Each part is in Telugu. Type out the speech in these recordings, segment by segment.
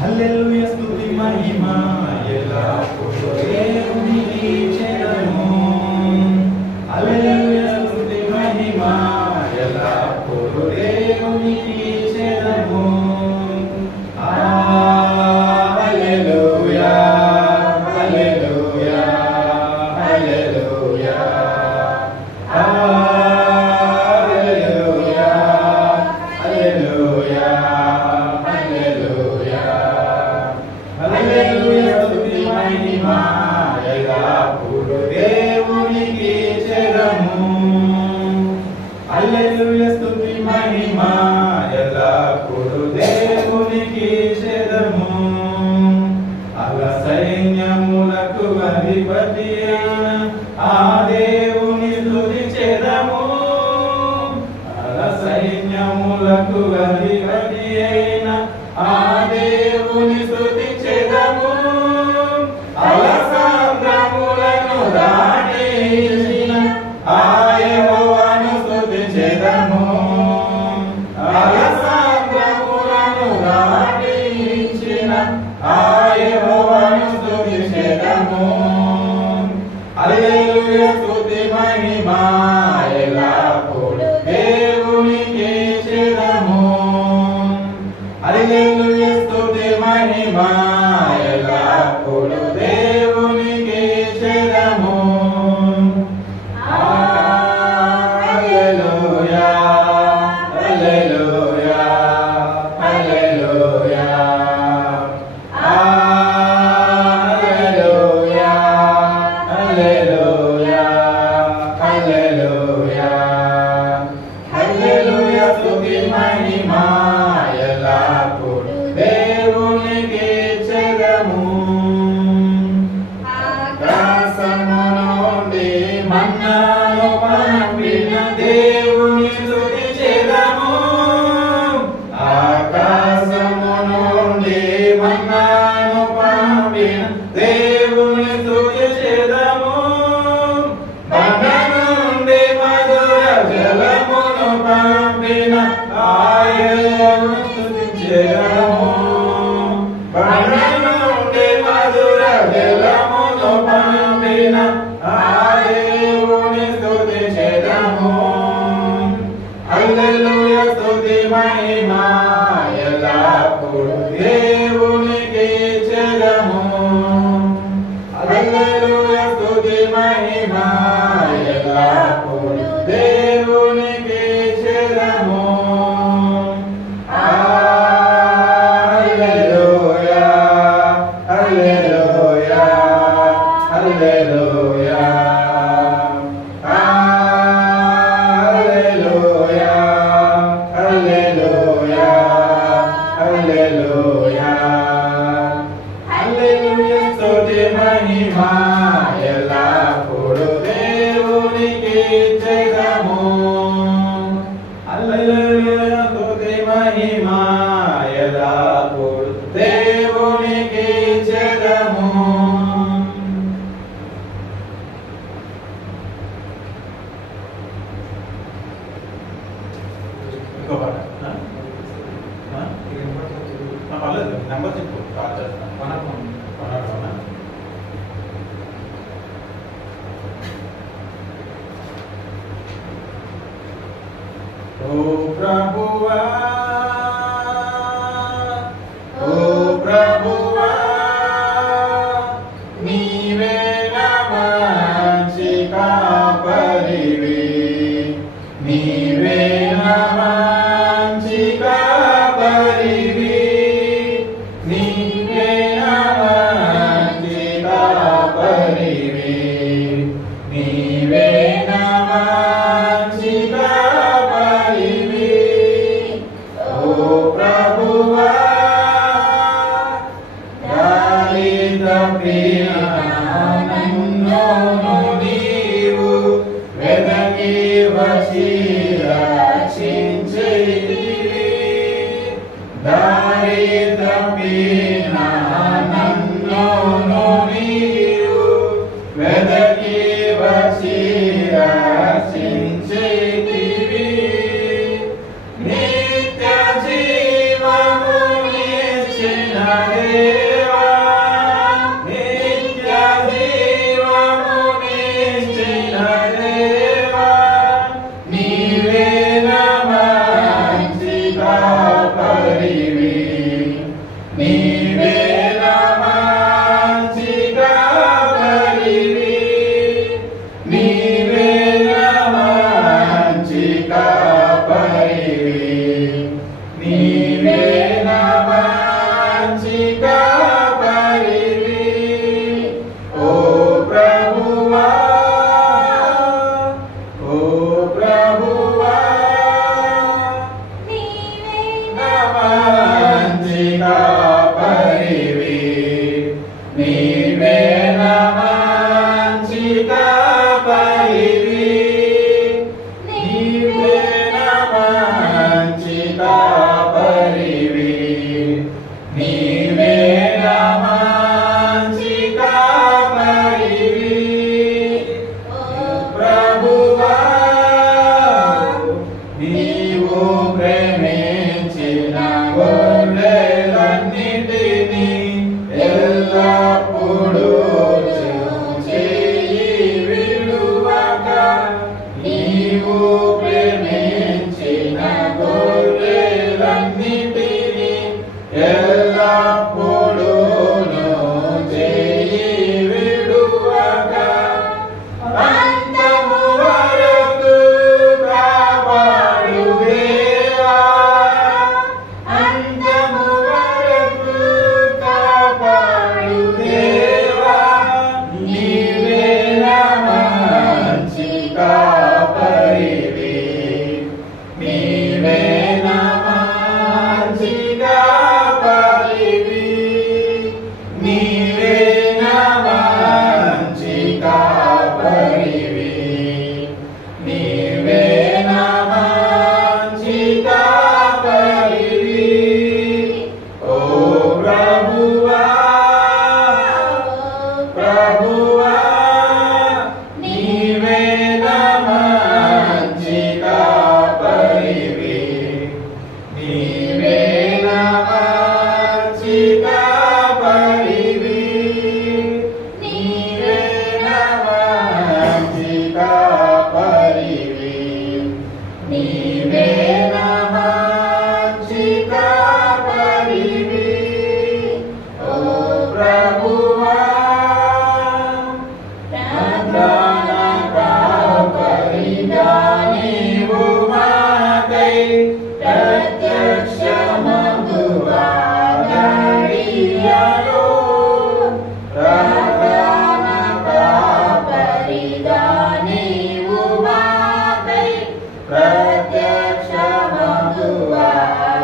హల్లెలూయా స్తుతి మహిమ ఎల్లప్పుడూ దేవునికి చెందును. హల్లెలూయా స్తుతి మహిమ ఎల్లప్పుడూ దేవునికి చెందును. హల్లెలూయా హల్లెలూయా హల్లెలూయా హల్లెలూయా హల్లెలూయా హల్లెలూయా స్తుతి మహిమ ఎల్లప్పుడూ దేవునికి చెందును. హల్లెలూయా స్తుతి మహిమ ఎల్లప్పుడూ దేవునికి చెందును. అల సైన్యములకు అధిపతి అయిన ఆ దేవుని స్తుతించెదము. అల సైన్యములకు అధిపతి అయిన ఆ దేవుని స్తుతించెదము. అలసంద్రములను దాటించిన ఆ యెహోవాను స్తుతించెదము. అలసంద్రములను దాటించిన ఆ యెహోవాను స్తుతించెదము. హల్లెలూయా స్తుతి మహిమ ఎల్లప్పుడూ దేవునికి చెందును. హల్లెలూయా స్తుతి మహిమ ఎల్లప్పుడూ దేవునికి చెందును. హల్లెలూయా హల్లెలూయా హల్లెలూయా హల్లెలూయా హల్లెలూయా హల్లెలూయా హల్లెలూయా స్తుతి మహిమ ఎల్లప్పుడూ దేవునికి చెందును. ఆకాశము నుండి మన్నాను పంపిన దేవుని స్తుతించెదము. ఆకాశము నుండి మన్నాను పంపిన దేవుని స్తుతించెదము. బండ నుండి మధుర జలమును పంపిన ఆయనను స్తుతించెదము. బండ నుండి మధుర జలమును పంపిన ఆ దేవుని స్తుతించెదము. హల్లెలూయా స్తుతి మహిమ ఎల్లప్పుడూ దేవునికి చెందును. హల్లెలూయా స్తుతి మహిమ ఎల్లప్పుడూ దేవునికి చెందును. హల్లెలూయా హల్లెలూయా హల్లెలూయా హల్లెలూయా హల్లెలూయా హల్లెలూయా హల్లెలూయా స్తుతి మహిమ ఎల్లప్పుడూ దేవునికి చెందును. హల్లెలూయా స్తుతి మహిమ ఎల్లప్పుడూ దేవునికి చెందును. ఇంకో పాట పర్లేదు, నెంబర్ చెప్పు, కాల్ చేస్తాను. ఓ ప్రభువా ఓ ప్రభువా నీవే నా మంచి కాపరివి. నీవే నా మంచి కాపరివి. నీవే నా మంచి కాపరివి. నీవే నా మంచి కాపరివి. ఓ ప్రభువా దళిత ప్రియ నన్ను నీవు వెదకి వచ్చి రక్షించితివి. దళిత ప్రియ కాపరివి ఓ ప్రభువా ప్రభువా నీవే నా మంచి కాపరివి నీవే నా మంచి కాపరివి నీవే నా మంచి కాపరివి నీవే నా మంచి కాపరివి ఓ ప్రభువా ప్రధాన కాపరిగా నీవు మాకై ప్రత్యక్షమగువా గడియలో ప్రధాన కాపరిగా నీవు మాకై ప్రత్యక్షమగువా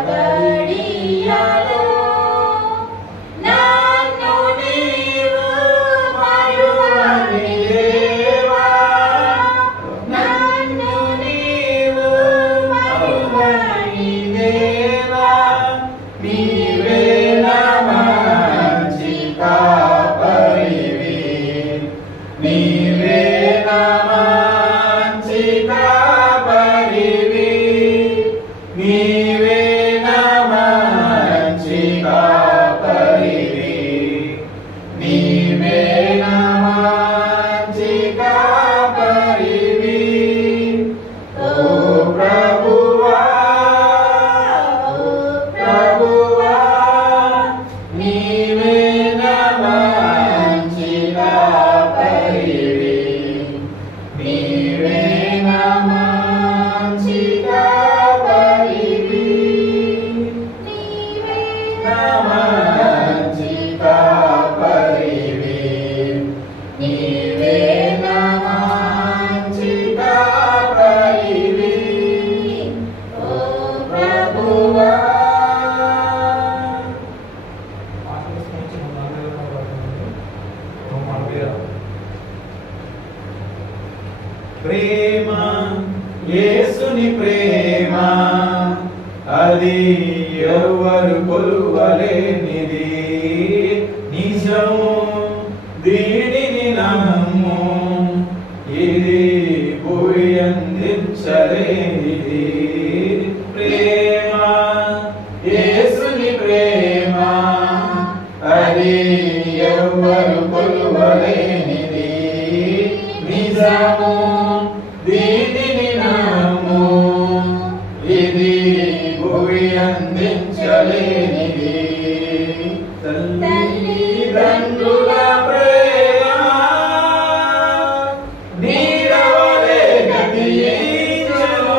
గడియలో నన్ను నీవు మరువని దేవా నన్ను నీవు మరువని దేవా నీవే నా మంచి కాపరివి నీవే నా మంచి కాపరివి నీవే నా మంచి కాపరివి నీవే నా మంచి కాపరివి ఓ ప్రభువా ప్రభువా నీవే నా మంచి కాపరివి నీవే నా మంచి కాపరివి నీవే నా మంచి కాపరివి నీవే నా మంచి కాపరివి ఓ ప్రభువా ప్రేమ యేసుని ప్రేమ అది ఎవరు కొలువలేనిది నిజము దీనిని నమ్ము ఇది భూమి అందించలేనిది ప్రేమ యేసుని ప్రేమ అది ఎవరు కొలువలేనిది నిజము దీనిని నమ్ము ఇది భూమి అందించలేనిది తల్లిదండ్రుల ప్రేమ నీరవలే గతించెను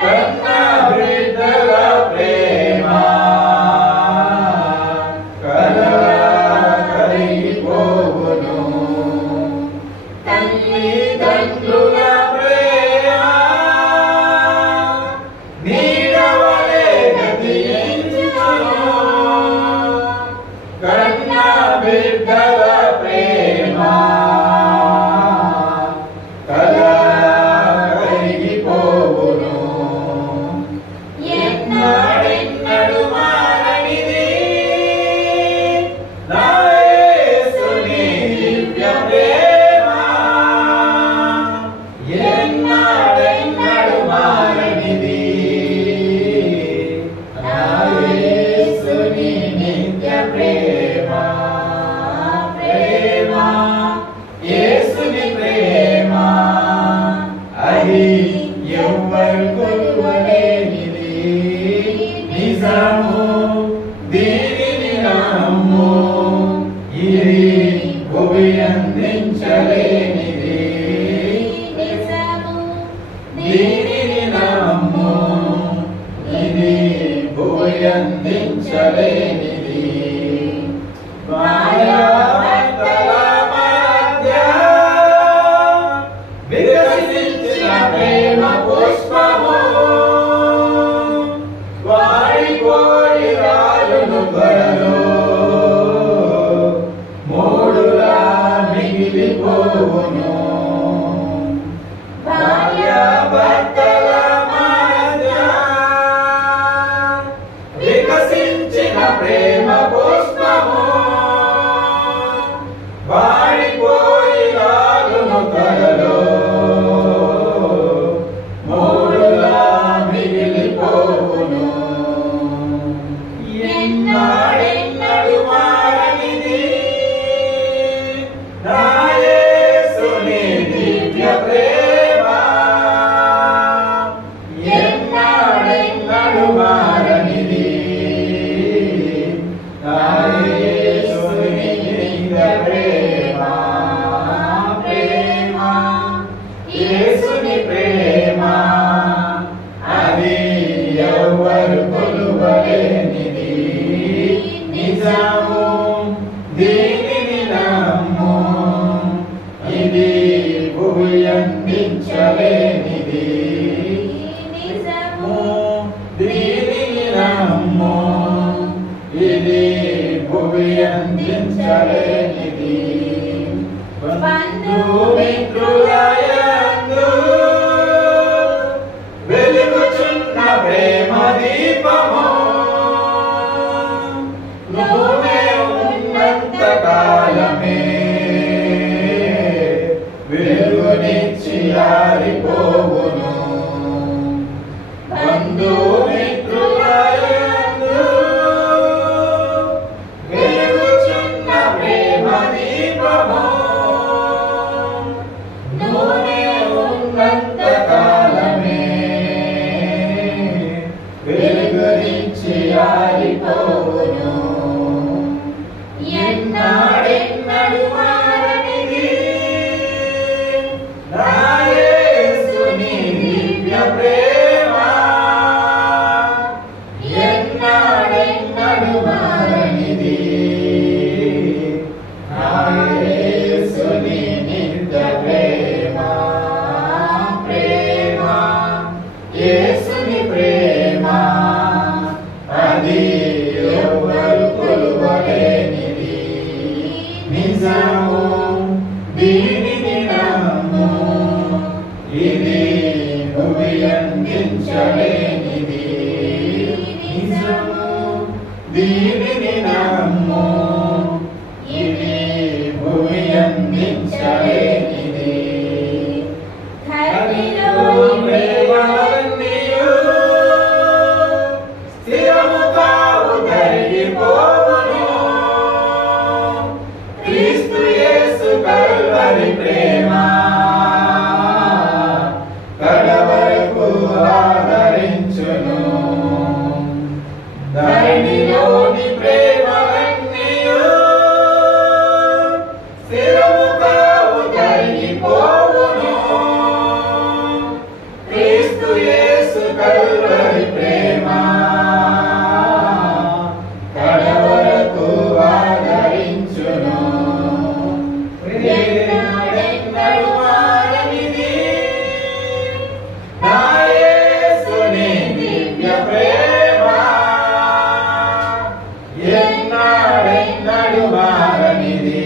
కన్న బిడ్డల ప్రేమ కరిగిపోవును తల్లిదండ్రుల ప్రేమ నీడవలే గతించెను కన్న బిడ్డల ప్రేమ కరిగిపోవును ఎన్నడెన్నడు మారనిది నా యేసుని దివ్య ప్రేమ ఎన్నడెన్నడు మారనిది నా యేసుని నిత్య ప్రేమ ప్రేమ యేసుని ప్రేమ అది ఎవ్వరు కొలువలేనిది నిజము దీనిని నమ్ము ఇది భూమి అందించలేనిది దీనిని నమ్ము ఇది భూమి అందించలేనిది మాయావంతల మధ్య వికసించిన ప్రేమ పుష్పము వాడిపోయి రాలును త్వరలో మూడులా మిగిలిపోవును భార్యాభర్తల మధ్య ఎవరు కొలువలేనిది నిజము, దీనిని నమ్ము. ఇది భువి అందించలేనిది నిజము, దీనిని నమ్ము. ఇది భువి అందించలేనిది. బంధుమిత్రులయందు వెలుగుచున్న ప్రేమ దీపము, నువ్వే ఉన్నంత కాలమే వెలుగునిచ్చి ఆరిపోవును. బంధుమిత్రులయందు వెలుగుచున్న ప్రేమ దీపము, నువ్వే ఉన్నంత కాలమే వెలుగునిచ్చి ఆరిపోవును. ఎన్నాడెన్నడు మారనిది నా యేసుని దివ్య ప్రేమ, ఎన్నాడెన్నడు మారనిది నా యేసుని నిత్య ప్రేమ. ప్రేమ, యేసుని ప్రేమ, అది ఎవరు కొలువలేనిది నిజము, దీనిని నమ్ము. ఇది భువి అందించలేనిది నిజము, దీనిని నమ్ము. ఇది భువి అందించలేనిది. మేఘాలన్నీయు స్థిరము కావు, తరిగిపోవును. క్రీస్తు యేసు కల్వరి ప్రేమ కడవరకు ఆదరించును. ధరణిలోని ప్రేమలన్నీయు స్థిరము కావు, తరిగిపోవును. క్రీస్తు యేసు కల్వరి ప్రేమ కడవరకు ఆదరించును. ఎన్నడెన్నడు మారనిది నా యేసుని దివ్య ప్రేమ, ఎన్నడెన్నడు మారనిది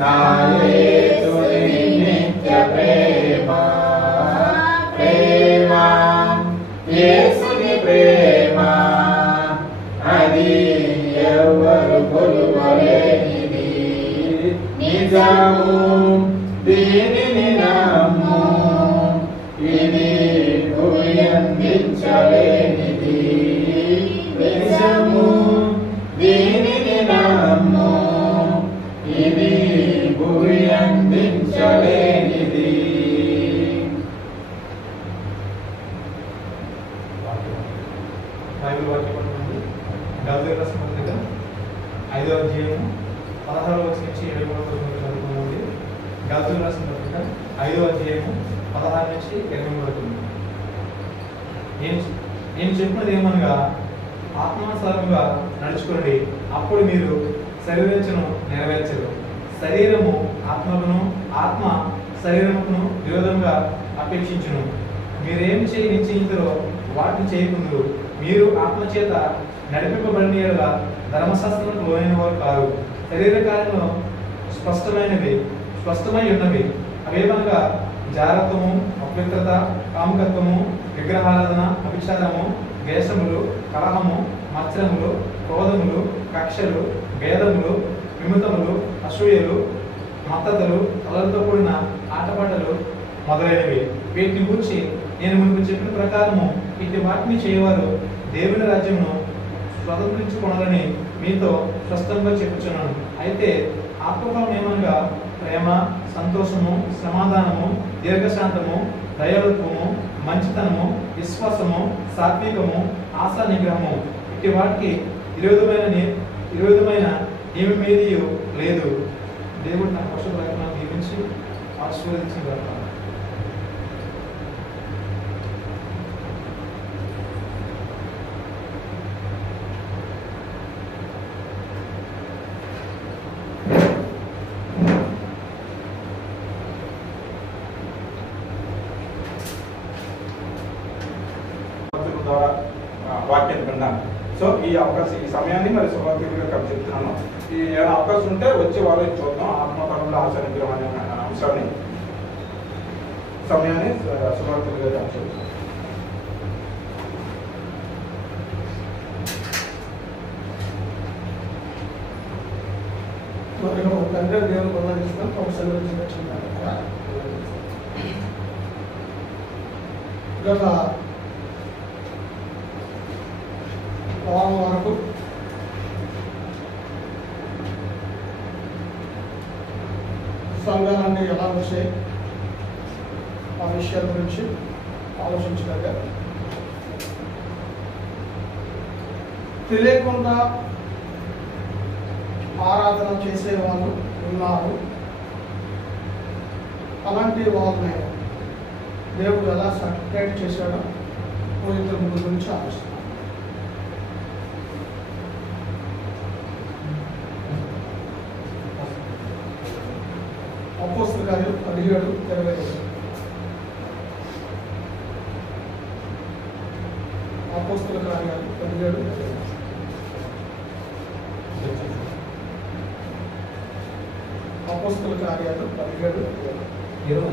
నా యేసుని నిత్య ప్రేమ. ప్రేమ, యేసుని ప్రేమ, అది ఎవరు కొలువలేనిది నిజము, దీనిని నమ్ము. ఇది భువి అందించలేనిది నిజము, దీనిని నమ్ము. ఇది భువి అందించలేనిది. బైబిల్ వాక్యం ఉంటుంది. గలతీయులకు రాసిన పత్రిక 5వ అధ్యాయం 16వ వచనం నుంచి 23వ వచనం చదువుకోండి. గలతీయులకు రాసిన పత్రిక 5వ అధ్యాయం 16 నుంచి 23 వరకు. నేను చెప్పినది ఏమనగా, ఆత్మానుసారంగా నడుచుకోండి, అప్పుడు మీరు శరీరేచ్ఛను నెరవేర్చరు. శరీరము ఆత్మకును, ఆత్మ శరీరమును విరోధంగా అపేక్షించును. మీరేమి చేయి నిశ్చయించారో వాటిని చేయకుందరు. మీరు ఆత్మచేత నడిపింపబడిన యెడల ధర్మశాస్త్రానికి లోనైన వారు కారు. శరీర కార్యములు స్పష్టమై ఉన్నవి. అవేమనగా జారత్వము, అపవిత్రత, కాముకత్వము, విగ్రహారాధన, అభిచారము, ద్వేషములు, కలహము, మత్సరములు, క్రోధములు, కక్షలు, భేదములు, విముతములు, అసూయలు, మత్తతలు, కలలతో కూడిన ఆటపాటలు మొదలైనవి. వీటిని గురించి నేను మీకు చెప్పిన ప్రకారము ఇటు వాటిని చేయవారు దేవుని రాజ్యమును స్వతంత్రించుకోవాలని మీతో స్పష్టంగా చెప్పుచున్నాను. అయితే ఆత్మఫలం ఏమనగా ప్రేమ, సంతోషము, సమాధానము, దీర్ఘశాంతము, దయాళుత్వము, మంచితనము, విశ్వాసము, సాత్వికము, ఆశా నిగ్రహము. ఇటు వాటికి విరోధమైన ఏమీ లేదు. దేవుడు నా పశువుల లేఖనాన్ని దీవించి ఆశీర్వదించిన వాక్యాన్ని విన్నాను. సో ఈ అవకాశం ఈ సమయాన్ని మరి సువార్థికులుగా కలిసి చెప్తున్నాను. ఈ ఏమైనా అవకాశం ఉంటే వచ్చే వారం చూద్దాం. ఆత్మకరంలో ఆచరించడం అనే అంశాన్ని సమయాన్ని సువార్థికులుగా కలిసి చెప్తున్నాను. తండ్రి దేవుని కొనసాగిస్తున్నాం. గత వారం వరకు సంఘాలన్నీ ఎలా వచ్చాయి ఆ విషయాల గురించి ఆలోచించగా తెలియకుండా ఆరాధన చేసేవాళ్ళు ఉన్నారు. అలాంటి వాళ్ళని దేవుడు ఎలా సర్టిఫికేట్ చేశాడో ఇద్దరు ముగ్గురు గురించి ఆలోచిస్తున్నాం. అపోస్తల కార్యం 17:25. అపోస్తల కార్యాలు 17:25. అపోస్తల కార్యాలు 17:22.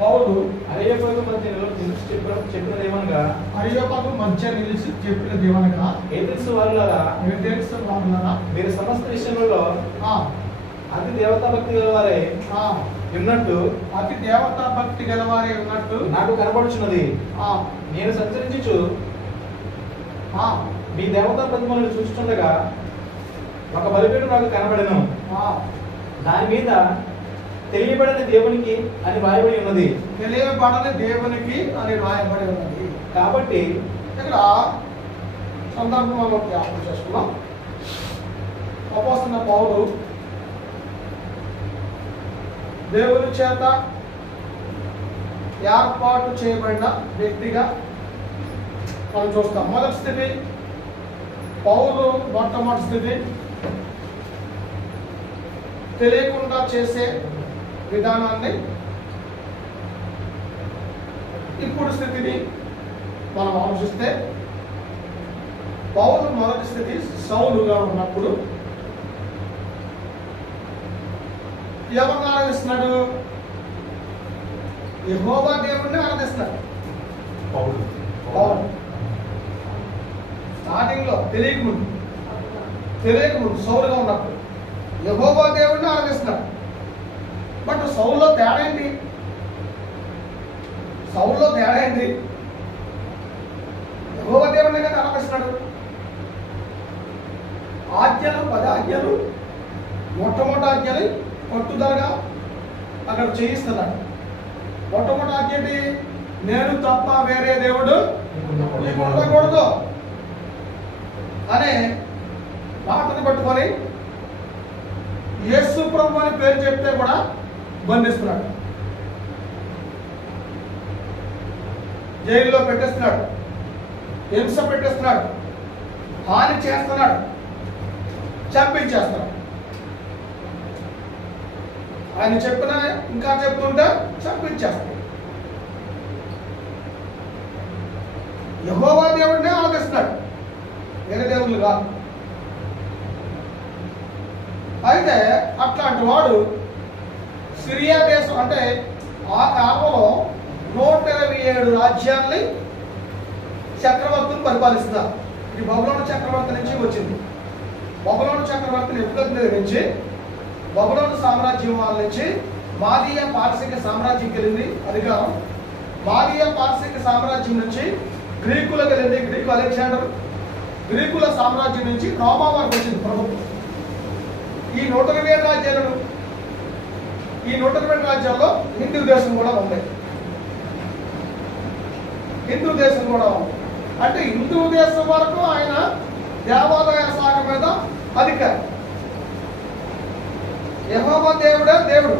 పౌలు అరియపగు మధ్య నిలిచి చెప్పినదేమనగా అరియపగు మధ్య నిలిచి చెప్పినదేమనగా ఏథెన్సు వారులారా మీరు సమస్త విషయంలో అతి దేవతా భక్తి గలవారే ఉన్నట్టు నాకు కనబడుచున్నది. నేను సంచరించుచు మీ దేవతా ప్రతిమలను చూస్తుండగా ఒక బలిపీఠం నాకు కనబడెను. దాని మీద తెలియబడని దేవునికి అని రాయబడి ఉన్నది. కాబట్టి ఇక్కడ సందర్భంలో జ్ఞాపకం చేసుకున్నాం. అపోస్తలుడైన పౌలు దేవుని చేత ఏర్పాటు చేయబడిన వ్యక్తిగా మనం చూస్తాం. మొదటి స్థితి పౌలు మొట్టమొదటి స్థితి తెలియకుండా చేసే విధానాన్ని, ఇప్పుడు స్థితిని మనం ఆలోచిస్తే పౌలు మొదటి స్థితి సౌలుగా ఉన్నప్పుడు ఎవరిని ఆరాధిస్తున్నాడు? యెహోవా దేవుడిని ఆరాధిస్తున్నాడు. పౌలు స్టార్టింగ్ లో తెలియకముందు సౌలుగా ఉన్నప్పుడు యెహోవా దేవుడిని ఆరాధిస్తున్నాడు. బట్ సౌల్లో తేడా ఏంటి? యెహోవా దేవుడిని కదా ఆరాధిస్తున్నాడు. ఆజ్ఞలు 10 ఆజ్ఞలు మొట్టమొదటి ఆజ్ఞని పట్టుదలగా అక్కడ చేయిస్తున్నాడు. మొట్టమొదటి ఆజ్ఞ ఏంటి? నేను తప్ప వేరే దేవుడు నీకు ఉండకూడదు అనే మాటను పట్టుకొని యేసు ప్రభు అని పేరు చెప్తే కూడా బంధిస్తున్నాడు, జైల్లో పెట్టేస్తున్నాడు, హింస పెట్టేస్తున్నాడు, హాని చేస్తున్నాడు, చంపించేస్తున్నాడు. ఆయన చెప్పిన ఇంకా చెప్తుంటే చంపించేస్తాడు. యెహోవా దేవుడినే ఆరాధిస్తున్నాడు, వేరే దేవుళ్ళు కాదు. అయితే అట్లాంటి వాడు సిరియా దేశం అంటే ఆ కాలంలో 127 రాజ్యాల్ని చక్రవర్తులు పరిపాలిస్తున్నారు. ఇది బబులోను చక్రవర్తి నుంచి వచ్చింది. బబులోను చక్రవర్తి నెబుకద్నెజరు నుంచి బబులోను సామ్రాజ్యం వాళ్ళ నుంచి మాదీయ పారసీక సామ్రాజ్యం కలిగింది అధికారం. మాదీయ పారసీక సామ్రాజ్యం నుంచి గ్రీకులకు వెళ్ళింది, గ్రీకు అలెగ్జాండర్. గ్రీకుల సామ్రాజ్యం నుంచి రోమా వరకు వచ్చింది ప్రభుత్వం. ఈ 127 రాజ్యాలను, ఈ 127 రాజ్యాల్లో హిందూ దేశం కూడా ఉంది. అంటే హిందూ దేశం వరకు ఆయన దేవాదాయ శాఖ మీద అధికారి. యెహోవా దేవుడే దేవుడు.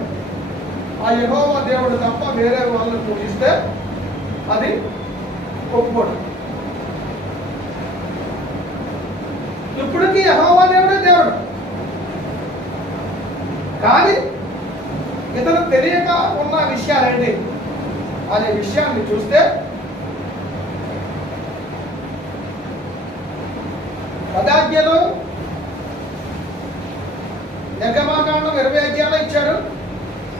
ఆ యెహోవా దేవుడు తప్ప వేరే వాళ్ళని పూజిస్తే అది ఒప్పుకోడు. ఇప్పటికీ యెహోవా దేవుడే దేవుడు. కానీ ఇతను తెలియక ఉన్న విషయాలేంటి అనే విషయాన్ని చూస్తే పదాజ్ఞలు నిర్గమాకాండం 20 అధ్యాయాలు ఇచ్చాడు.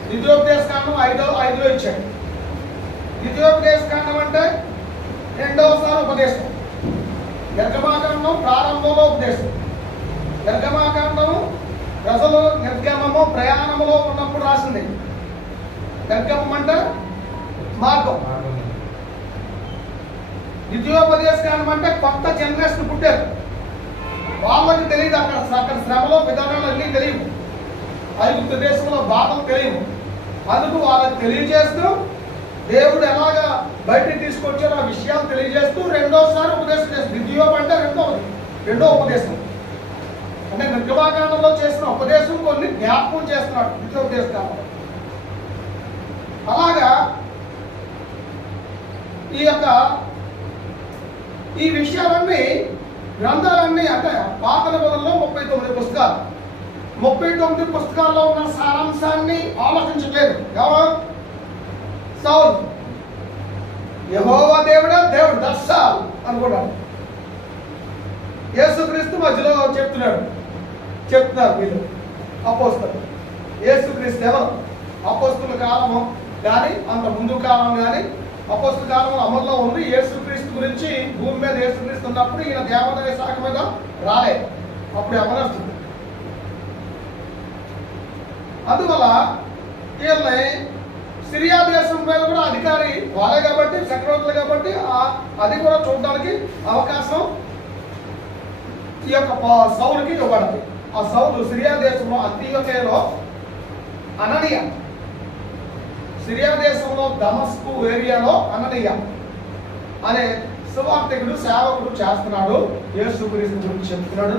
ద్వితీయోపదేశ కాండం 5లో ఇచ్చాడు. ద్వితీయోపదేశ కాండం అంటే రెండవసారి ఉపదేశం. నిర్గమాకాండం ప్రారంభంలో ఉపదేశం. నిర్గమాకాండము ప్రజలు నిర్గమము ప్రయాణములో ఉన్నప్పుడు రాసింది. నిర్గమం అంటే మార్గం. ద్వితీయోపదేశ కాండం అంటే కొత్త జనరేషన్ పుట్టారు. వాళ్ళకి తెలియదు, అక్కడ శ్రమలో విధానాలు అన్నీ తెలియవు, ఐగుప్తు దేశంలో బాధలు తెలియవు. అందుకు వాళ్ళకి తెలియజేస్తూ దేవుడు ఎలాగా బయటికి తీసుకొచ్చారో ఆ విషయాలు తెలియజేస్తూ రెండోసారి ఉపదేశం చేస్తుంది. ద్వితీయోపం అంటే రెండో ఉపదేశం. అంటే నిర్గమాకాండంలో చేసిన ఉపదేశం కొన్ని జ్ఞాపకం చేస్తున్నాడు ద్వితీయోపదేశ కాండంలో. అలాగా ఈ విషయాలన్నీ గ్రంథాలన్నీ అంటే పాత నిబంధనలో 39 పుస్తకాలు. 39 పుస్తకాల్లో ఉన్న సారాంశాన్ని ఆలోచించట్లేదు ఎవరు? సౌలు. యెహోవా దేవుడా దేవుడు దర్శాల్ అనుకున్నాడు. యేసుక్రీస్తు మధ్యలో చెప్తున్నారు వీళ్ళు అపోస్తలులు. యేసుక్రీస్తు ఎవరు? అపోస్తలుల కాలము కానీ అంత ముందు కాలం కానీ అపోస్తల కాలంలో అమల్లో ఉంది. యేసుక్రీస్తు గురించి భూమి మీద యేసుక్రీస్తు ఉన్నప్పుడు ఈయన దేవాలయ శాఖ మీద రాలేదు, అప్పుడు అమరస్తుంది. అందువల్ల వీళ్ళని సిరియా దేశం మీద కూడా అధికారి వాళ్ళే కాబట్టి, చక్రవర్తులు కాబట్టి అది కూడా చూడడానికి అవకాశం ఈ యొక్క సౌలుకి ఇవ్వబడింది. ఆ సౌలు సిరియా దేశంలో అంతియోకేలో అననీయ, సిరియా దేశంలో దమస్కు ఏరియాలో అననీయ అనే సువార్తికుడు సేవకుడు చేస్తున్నాడు. యేసుక్రీస్తు గురించి చెప్తున్నాడు.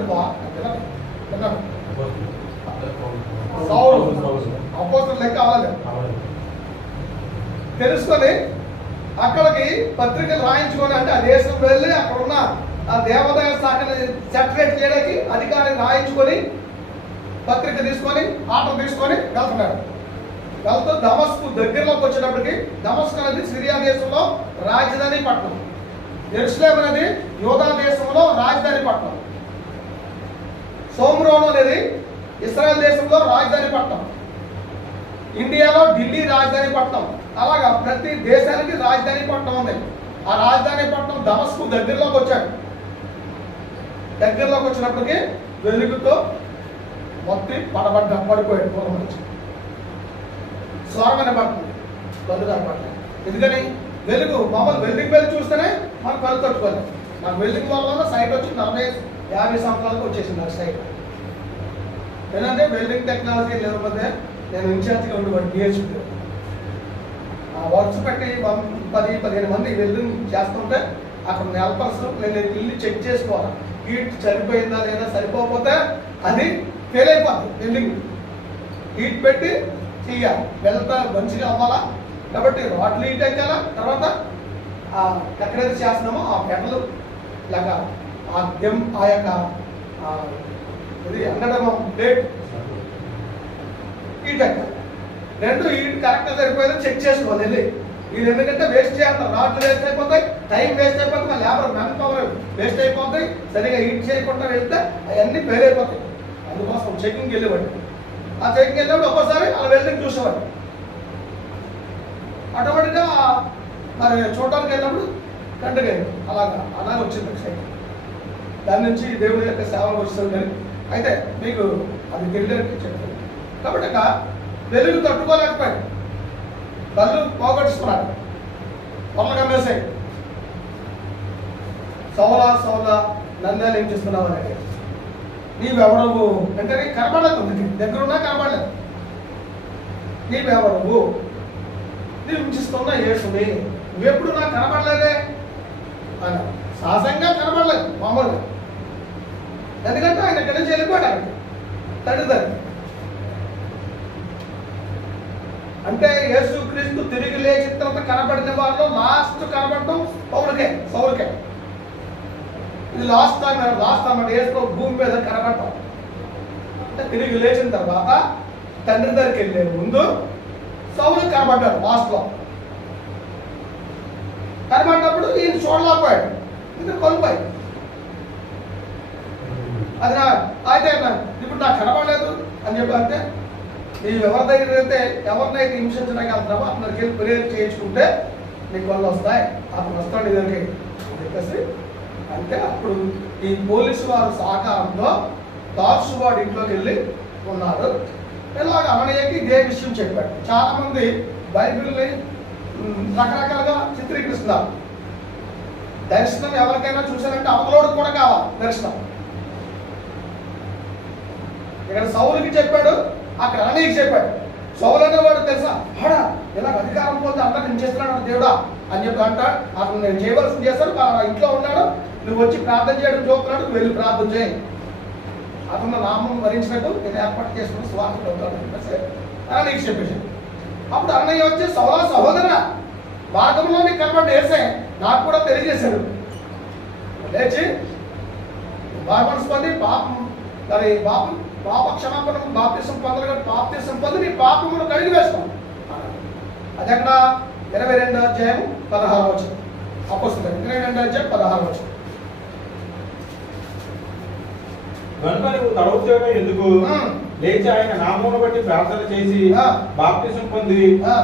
సౌలు అపోస్తలుల లెక్క అవ్వలేదు. తెలుసుకొని అక్కడికి పత్రికలు రాయించుకొని, అంటే ఆ దేశం వెళ్ళి అక్కడ ఉన్న ఆ దేవాదాయ శాఖని సెటరేట్ చేయడానికి అధికారిని రాయించుకొని పత్రిక తీసుకొని ఆటో తీసుకొని వెళ్తున్నాడు. వెళ్తూ దమస్కు దగ్గరలోకి వచ్చేటప్పటికి, దమస్కు అనేది సిరియా దేశంలో రాజధాని పట్టణం, యెరూషలేము అనేది యూదా దేశంలో రాజధాని పట్టణం, షోమ్రోను అనేది ఇశ్రాయేల్ దేశంలో రాజధాని పట్టణం, ఇండియాలో ఢిల్లీ రాజధాని పట్టణం. అలాగా ప్రతి దేశానికి రాజధాని పట్టణం ఉంది. ఆ రాజధాని పట్టణం దమస్కు దగ్గరలోకి వచ్చాడు. దగ్గరలోకి వచ్చినప్పటికీ వెలుగుతో మొత్తం పడిపోయాడు. పూర్వం నుంచి స్వరమైన పడుతుంది, కళ్ళు కనపడుతుంది. ఎందుకని? వెలుగు మామూలు వెల్డింగ్ వెళ్ళి చూస్తేనే మనకు కళ్ళు తట్టుకోలేదు. నాకు వెల్డింగ్ వల్ల సైట్ వచ్చి 40-50 సంవత్సరాలకు వచ్చేసింది నాకు సైట్. ఏంటంటే వెల్డింగ్ టెక్నాలజీ లేకపోతే నేను ఇన్ఛార్జ్గా ఉండేవాడు డిహెచ్పి. ఆ వర్క్స్ పెట్టి 10-15 మంది వెల్డింగ్ చేస్తుంటే అక్కడ హెల్పర్స్ నేను వెళ్ళి చెక్ చేసుకోవాలి, హీట్ సరిపోయిందా లేదా. సరిపోకపోతే అది ఫెయిల్ అయిపోద్ది. వెల్డింగ్ హీట్ పెట్టి చెయ్యాలి, వెళ్తా మంచిగా అవ్వాలా. కాబట్టి రాడ్లు హీట్ ఎక్కాలా, తర్వాత ఎక్కడైతే చేస్తున్నామో ఆ పెటలు లాగా ఆ యొక్క ఇది అండడమో ప్లేట్ హీట్ ఎక్కాలి. రెండు హీట్ కరెక్ట్గా సరిపోయిందో చెక్ చేసుకోవాలి వెళ్ళి. ఇది ఎందుకంటే వేస్ట్ చేయాలి, రాడ్లు వేస్ట్ అయిపోతాయి, టైం వేస్ట్ అయిపోతుంది, మా లేబర్ మ్యాన్ పవర్ వేస్ట్ అయిపోతాయి. సరిగా హీట్ చేయకుండా వెళ్తే అవన్నీ ఫెయిల్ అయిపోతాయి. అందుకోసం చెకింగ్ వెళ్ళేవాడు. ఆ చెకింగ్ వెళ్ళినప్పుడు ఒక్కోసారి అలా వెల్డింగ్ చూసేవాడు. ఆటోమేటిక్గా మరి చూడడానికి వెళ్ళినప్పుడు కంటగా అలాగే వచ్చింది సైట్. దాని నుంచి దేవుడి యొక్క సేవలు వస్తుంది. అయితే మీకు అది తెలియడానికి చెప్తాను. కాబట్టి వెలుగు తట్టుకోలేకపోయాడు, కళ్ళు పోగొట్టుకున్నాడు, పొరలుగా వేసాయి. సౌలా నన్ను ఏం చేస్తున్నావు అని నీవెవడవు అంటే కనబడలేదు, దగ్గరున్నా కనబడలేదు. నీవెవడవు, నీ ఉంచిస్తున్న యేసుని, నువ్వెప్పుడు నాకు కనబడలేదే అని. సహజంగా కనబడలేదు మామూలుగా, ఎందుకంటే ఆయన ఇక్కడి నుంచి వెళ్ళిపోయాడు ఆయన తండ్రి. అంటే యేసుక్రీస్తు తిరిగి లేచిన తర్వాత కనబడిన వాళ్ళు లాస్ట్ కనబడటం సౌలుకే. ఇది లాస్ట్ టైం అంటే యేసు భూమి మీద కనబడటం. అంటే తిరిగి లేచిన తర్వాత తండ్రి దగ్గరికి వెళ్ళే ముందు సౌలు కనబడ్డాడు లాస్ట్లో. కనబడినప్పుడు ఈయన చూడలేకపోయాడు, ఇది కోల్పోయి. అది అయితే ఇప్పుడు నాకు కనబడలేదు అని చెప్పి అంటే, నీవు ఎవరి దగ్గర వెళ్తే ఎవరినైతే హింసించడానికి వెళ్తావో అతనికి వెళ్ళి ప్రేయర్ చేయించుకుంటే నీకు వాళ్ళు వస్తాయి, అతను వస్తాడు నీ దగ్గరికి అని చెప్పేసి అంటే అప్పుడు ఈ పోలీసు వారి సహకారంతో తార్సు వాడి ఇంట్లోకి వెళ్ళి ఉన్నారు. ఇలాగ అననీయకి ఇదే విషయం చెప్పాడు. చాలా మంది బైబిల్ని రకరకాలుగా చిత్రీకరిస్తున్నారు. దర్శనం ఎవరికైనా చూసారంటే అవతలోడికి కూడా కావాలి దర్శనం. ఇక్కడ సౌలుకి చెప్పాడు, అక్కడ అననీయకి చెప్పాడు. సౌలు అనేవాడు తెలుసా, హడా ఇలాగ అధికారం పోతే అందరూ నేను చేస్తున్నాడు దేవుడా అని చెప్పి అంటాడు. అతను నేను చేయవలసింది చేస్తాడు, ఇంట్లో ఉన్నాడు, నువ్వు వచ్చి ప్రార్థన చేయడం చూస్తున్నాడు, నువ్వు వెళ్ళి ప్రార్థన చేయి, అతను నామం భరించినట్టు నేను ఏర్పాటు చేసుకుని స్వార్థం అవుతాడు అని చెప్పేసి అననీయకి చెప్పేసాడు. అప్పుడు అన్నయ్య వచ్చి సౌలా సహోదర మార్గంలో నీకు కనబడి వేసే నాకు కూడా తెలియజేశాడు. లేచి బాప్తిసం పొంది పాప క్షమాపణ బాప్తిసం పొందలు బాప్తిసం పొంది నీ పాపమును కడిగి వేస్తాం. అది అక్కడ 22వ అధ్యాయం 16వ వచనం. అపోస్తలుల 22వ అధ్యాయం 16వ వచనం. కనుక నువ్వు తడవు చేయడం ఎందుకు? లేచి ఆయన నామమును బట్టి ప్రార్థన చేసి బాప్తిసం పొంది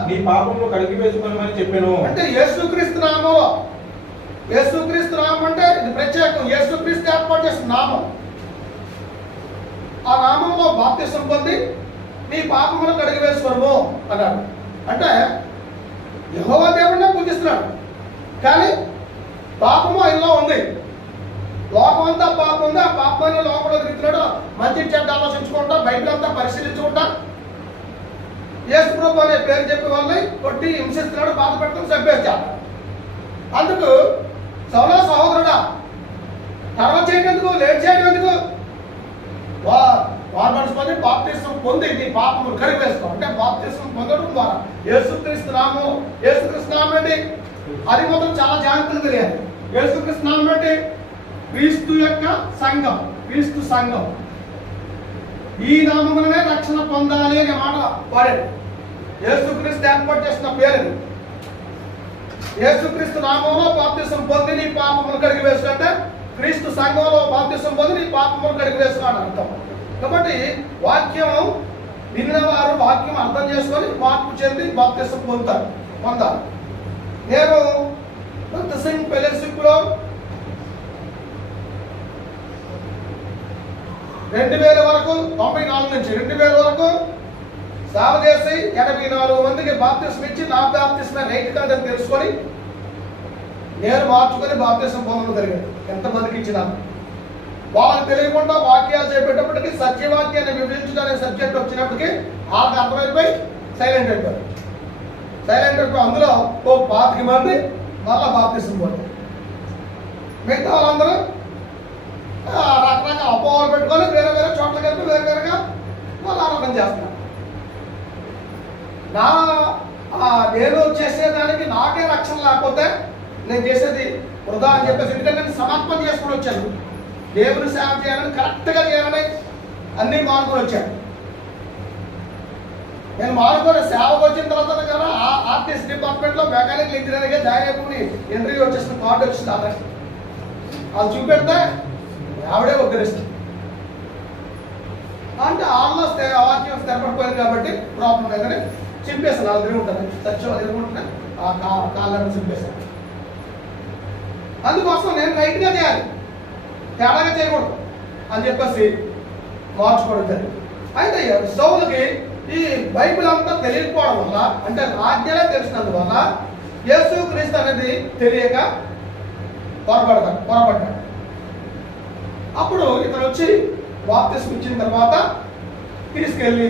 నీ పాపమును కడిగి వేసుకోమని చెప్పాను. అంటే యేసుక్రీస్తు నామం, యేసుక్రీస్తు నామం అంటే ఇది ప్రత్యేకం. యేసుక్రీస్తు ఏర్పాటు చేసిన నామం. ఆ నామంలో బాప్తిసం పొంది నీ పాపమును కడిగి వేసుకోము అన్నాడు. అంటే యెహోవా దేవుడినే పూజిస్తున్నాడు, కానీ పాపము ఆయనలో ఉంది. లోకం అంతా పాపం ఉంది, ఆ పాపాన్ని లోపల తిరుగుతున్నాడు. మంచి చెడ్డ ఆలోచించుకుంటా, బైబిల్ అంతా పరిశీలించుకుంటా, యేసు ప్రభు అనే పేరు చెప్పి వాళ్ళని కొట్టి హింసిస్తున్నాడు, బాధ పెట్టుకుని చంపేస్తాడు. అందుకు సౌలా సహోదరుడా తర్వాత చేయడం ఎందుకు, లేట్ చేయడం ఎందుకు? వారు బాప్తిసం పొంది నీ పాపములు కడిగి వేసుకో. అంటే బాప్తిసం పొందడం ద్వారా యేసుక్రీస్తు నామం. యేసుక్రీస్తు నామం ఏంటి? అది మొత్తం చాలా జాగ్రత్తగా తెలియాలి. యేసుక్రీస్తు నామం ఏంటి? క్రీస్తు యొక్క సంఘం, క్రీస్తు సంఘం. ఈ నామములనే రక్షణ పొందాలి అనే మాట వాడాడు. యేసుక్రీస్తు ఏర్పాటు చేసిన పేరు. యేసుక్రీస్తు నామంలో బాప్తిసం పొంది నీ పాపములు కడిగి వేసుకుంటే క్రీస్తు సంఘంలో బాప్తిసం పొంది నీ పాపములు కడిగి వేసుకోవాలని అర్థం. కాబట్టి వాక్యం విన్న వారు వాక్యం అర్థం చేసుకొని మార్పు చెంది బాప్తిసం పొందాలి. నేను భక్త సింగ్ ఫెలోషిప్లో 2000 వరకు 94 నుంచి 2000 వరకు సేవ చేసి 84 మందికి బాప్తిసం ఇచ్చి నా బాప్తిసమే రైట్ కాదని తెలుసుకొని నేను మార్చుకొని బాప్తిసం పొందడం జరిగింది. ఎంతమందికి ఇచ్చినాను వాళ్ళకి తెలియకుండా వాక్యాలు చెప్పేటప్పటికి సత్యవాక్యాన్ని విభజించడానికి సబ్జెక్ట్ వచ్చినప్పటికీ వాళ్ళకి అర్థమైపోయి సైలెంట్ అయిపోయారు. అందులో 25 మంది మళ్ళా బాప్తిసం పొందారు. మిగతా వాళ్ళందరూ రకరకాల అపోహలు పెట్టుకొని వేరే వేరే చోట్ల కలిపి వేరే వేరేగా వాళ్ళు ఆరోపణ చేస్తున్నారు. నేను చేసేదానికి నాకే రక్షణ లేకపోతే నేను చేసేది వృధా అని చెప్పేసి, ఎందుకంటే నేను సమర్పణ చేసుకుని వచ్చాను. దేవుని సేవ చేయాలని, కరెక్ట్గా చేయాలని అన్నీ మానుకొని వచ్చాను. నేను మానుకొని సేవకు వచ్చిన తర్వాత కదా ఆర్టీసీ డిపార్ట్మెంట్లో మెకానికల్ ఇంజనీరింగ్గా జాయిన్ అయిపోయి ఇంటర్వ్యూ వచ్చేసిన కార్డు వచ్చింది. అది చూపెడితే ఆవిడే ఉద్ధరిస్తుంది. అంటే ఆల్మోస్ట్ వాక్యం స్థిరపడిపోయింది కాబట్టి ప్రాబ్లం లేదని చింపేస్తాను. అలా తిరిగి ఉంటుంది, సత్యం తిరుగుంటున్నా ఆ కాళ్ళని చింపేస్తాను. అందుకోసం నేను రైట్గా చేయాలి, తేడాగా చేయకూడదు అని చెప్పేసి మార్చుకోవడం జరిగింది. అయితే సౌలుకి ఈ బైబిల్ అంతా తెలియకపోవడం వల్ల, అంటే ఆజ్ఞలే తెలిసినందువల్ల యేసుక్రీస్తు అనేది తెలియక పొరపడ్డాడు. అప్పుడు ఇతను వచ్చి బాప్తిసం ఇచ్చిన తర్వాత తీసుకెళ్ళి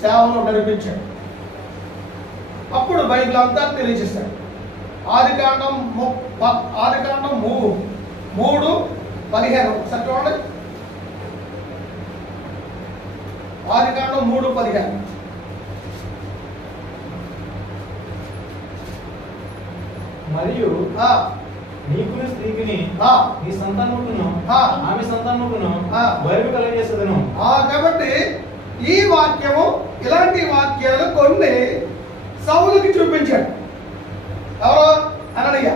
సేవలో నడిపించాడు. అప్పుడు బైబిల్ అంతా తెలియజేశాడు. ఆదికాండం 3:15 ఒకసారి చూడండి. ఆదికాండం 3:15. మరియు నీకును స్త్రీకిని నీ సంతానముకును ఆమె సంతానముకును వైరు కలగజేసేదను. కాబట్టి ఈ వాక్యము, ఇలాంటి వాక్యాలు కొన్ని సౌలుకి చూపించాడు. ఎవరు? అననీయ.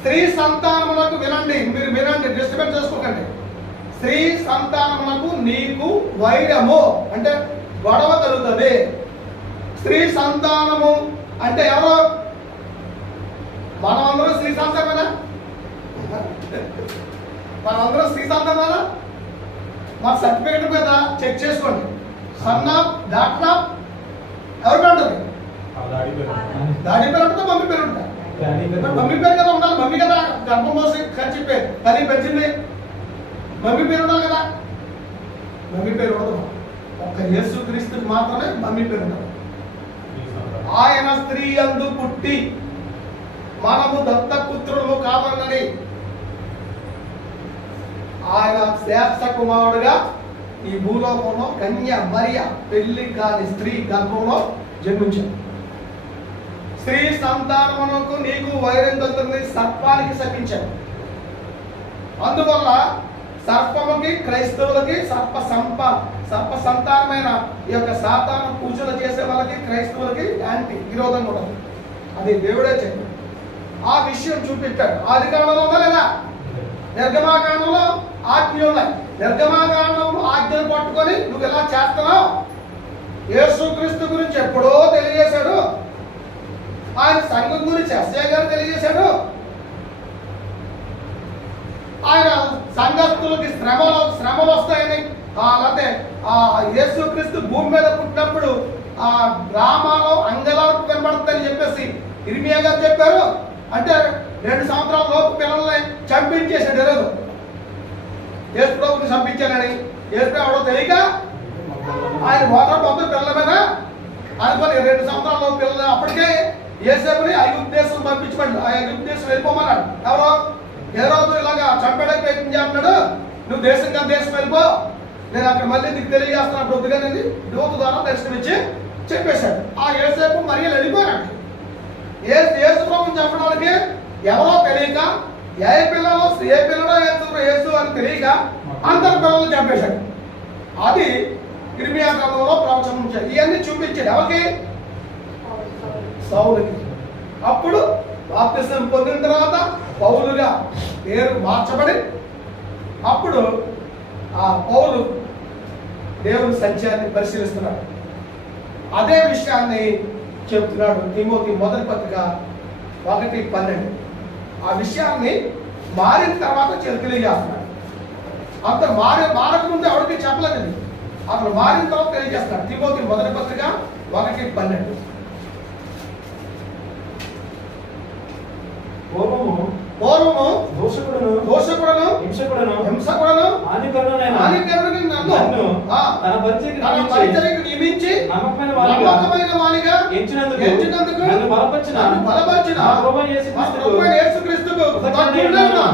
స్త్రీ సంతానములకు వినండి, మీరు వినండి, డిస్టర్బెన్స్ చేసుకోకండి. స్త్రీ సంతానములకు నీకు వైరము అంటే గొడవ కలుగుతుంది. స్త్రీ సంతానము అంటే ఎవరు? మనమందరం స్త్రీ సంతానమేనా? మనమందరం స్త్రీ సంతానమేనా? మన సర్టిఫికెట్ మీద చెక్ చేసుకోండి. సన్ ఆఫ్, డాక్టర్ ఆఫ్, ఎవరు పేరు ఉంటుంది? డాడీ పేరు ఉంటుందా, మమ్మీ పేరు ఉంటుందా? మమ్మీ పేరు కదా ఉండాలి. మమ్మీ కదా గర్భం పోసి ఖర్చు కానీ పెంచింది. మమ్మీ పేరు ఉండాలి కదా. మమ్మీ పేరు ఉండదు. ఒక్క యేసుక్రీస్తుకి మాత్రమే మమ్మీ పేరు ఉండాలి. ఆయన స్త్రీ యందు పుట్టి మనము దత్తపుత్రులు కావాలని ఆయన శ్రేష్ఠ కుమారుడుగా ఈ భూలోకంలో కన్య మరియ పెళ్లి కాని స్త్రీ గర్భంలో జన్మించాడు. స్త్రీ సంతానమునకు నీకు వైరం కలుగుతుంది, సర్పానికి శపించాడు. అందువల్ల సర్పముకి క్రైస్తవులకి సర్ప సంతానమైన ఈ యొక్క సాతాను పూజలు చేసే వాళ్ళకి క్రైస్తవులకి యాంటీ విరోధంగా ఉండదు. అది దేవుడే చెప్పాడు. ఆ విషయం చూపించాడు. ఆది కాలంలో ఉందా లేదా? నిర్గమాకాండంలో ఆజ్ఞలు ఉన్నాయి. నిర్గమాకాండంలో ఆజ్ఞలు పట్టుకొని నువ్వు ఎలా చేస్తున్నావు? యేసుక్రీస్తు గురించి ఎప్పుడో తెలియజేశాడు. ఆయన సంఘం గురించి ఎస్ఐ గారు తెలియజేశాడు. ఆయన సంఘస్థులకి శ్రమలు వస్తాయని, లేకపోతే యేసుక్రీస్తు భూమి మీద పుట్టినప్పుడు ఆ గ్రామాల్లో అంగలార్పు కనబడుతుందని చెప్పేసి ఇర్మియా గారు చెప్పారు. అంటే 2 సంవత్సరాల లోపు పిల్లల్ని చంపించేసాడు. ఎరుగు యేసు ప్రభుని చంపించానని యేసు ఎవడో తెలియక ఆయన ఓటర్ మొత్తం పిల్లల మీద అనుకొని 2 సంవత్సరాల లోపు పిల్లలు అప్పటికే యేసేపుని ఐగుప్తు దేశం పంపించమని, ఆ ఐగుప్తు దేశం వెళ్ళిపోమన్నాడు. ఎవరో ఏ రోజు ఇలాగా చంపడానికి ప్రయత్నం చేస్తున్నాడు. నువ్వు దేశంగా దేశం వెళ్ళిపో, నేను అక్కడ మళ్ళీ నీకు తెలియజేస్తున్నప్పుడు వద్దుగానే దూత ద్వారా దర్శనమిచ్చి చెప్పేశాడు. ఆ యేసేపు మరియలు వెళ్ళిపోయాడు. యేసు ప్రభుని చంపడానికి ఎవరో తెలియక ఏ పిల్లలో యేసు అని తెలియక అందరి పిల్లలు చంపేశాడు. అది ఇర్మియా గ్రంథంలో ప్రవచనం. ఇవన్నీ చూపించాడు ఎవరికి? సౌలుకి. అప్పుడు బాప్తిసం పొందిన తర్వాత పౌలుగా పేరు మార్చబడి అప్పుడు ఆ పౌలు దేవుని సత్యాన్ని పరిశీలిస్తున్నాడు. అదే విషయాన్ని చెప్తున్నాడు తిమోతి మొదటి పత్రిక 1:12. ఆ విషయాన్ని మారిన తర్వాత తెలియజేస్తున్నాడు. అంత మారకముందు ఎవరికి చెప్పలేదు. అతను మారిన తర్వాత తెలియజేస్తున్నాడు. తిమోతి మొదటి పత్రిక 1:12. పూర్వము దోషకుడును హింసకుడును హానికరుడైన నన్ను తన పరిచర్యకు నియమించి నమ్మకమైన వానిగా ఎంచినందుకు నన్ను బలపరిచిన ప్రభువైన యేసుక్రీస్తుకు కృతజ్ఞుడను.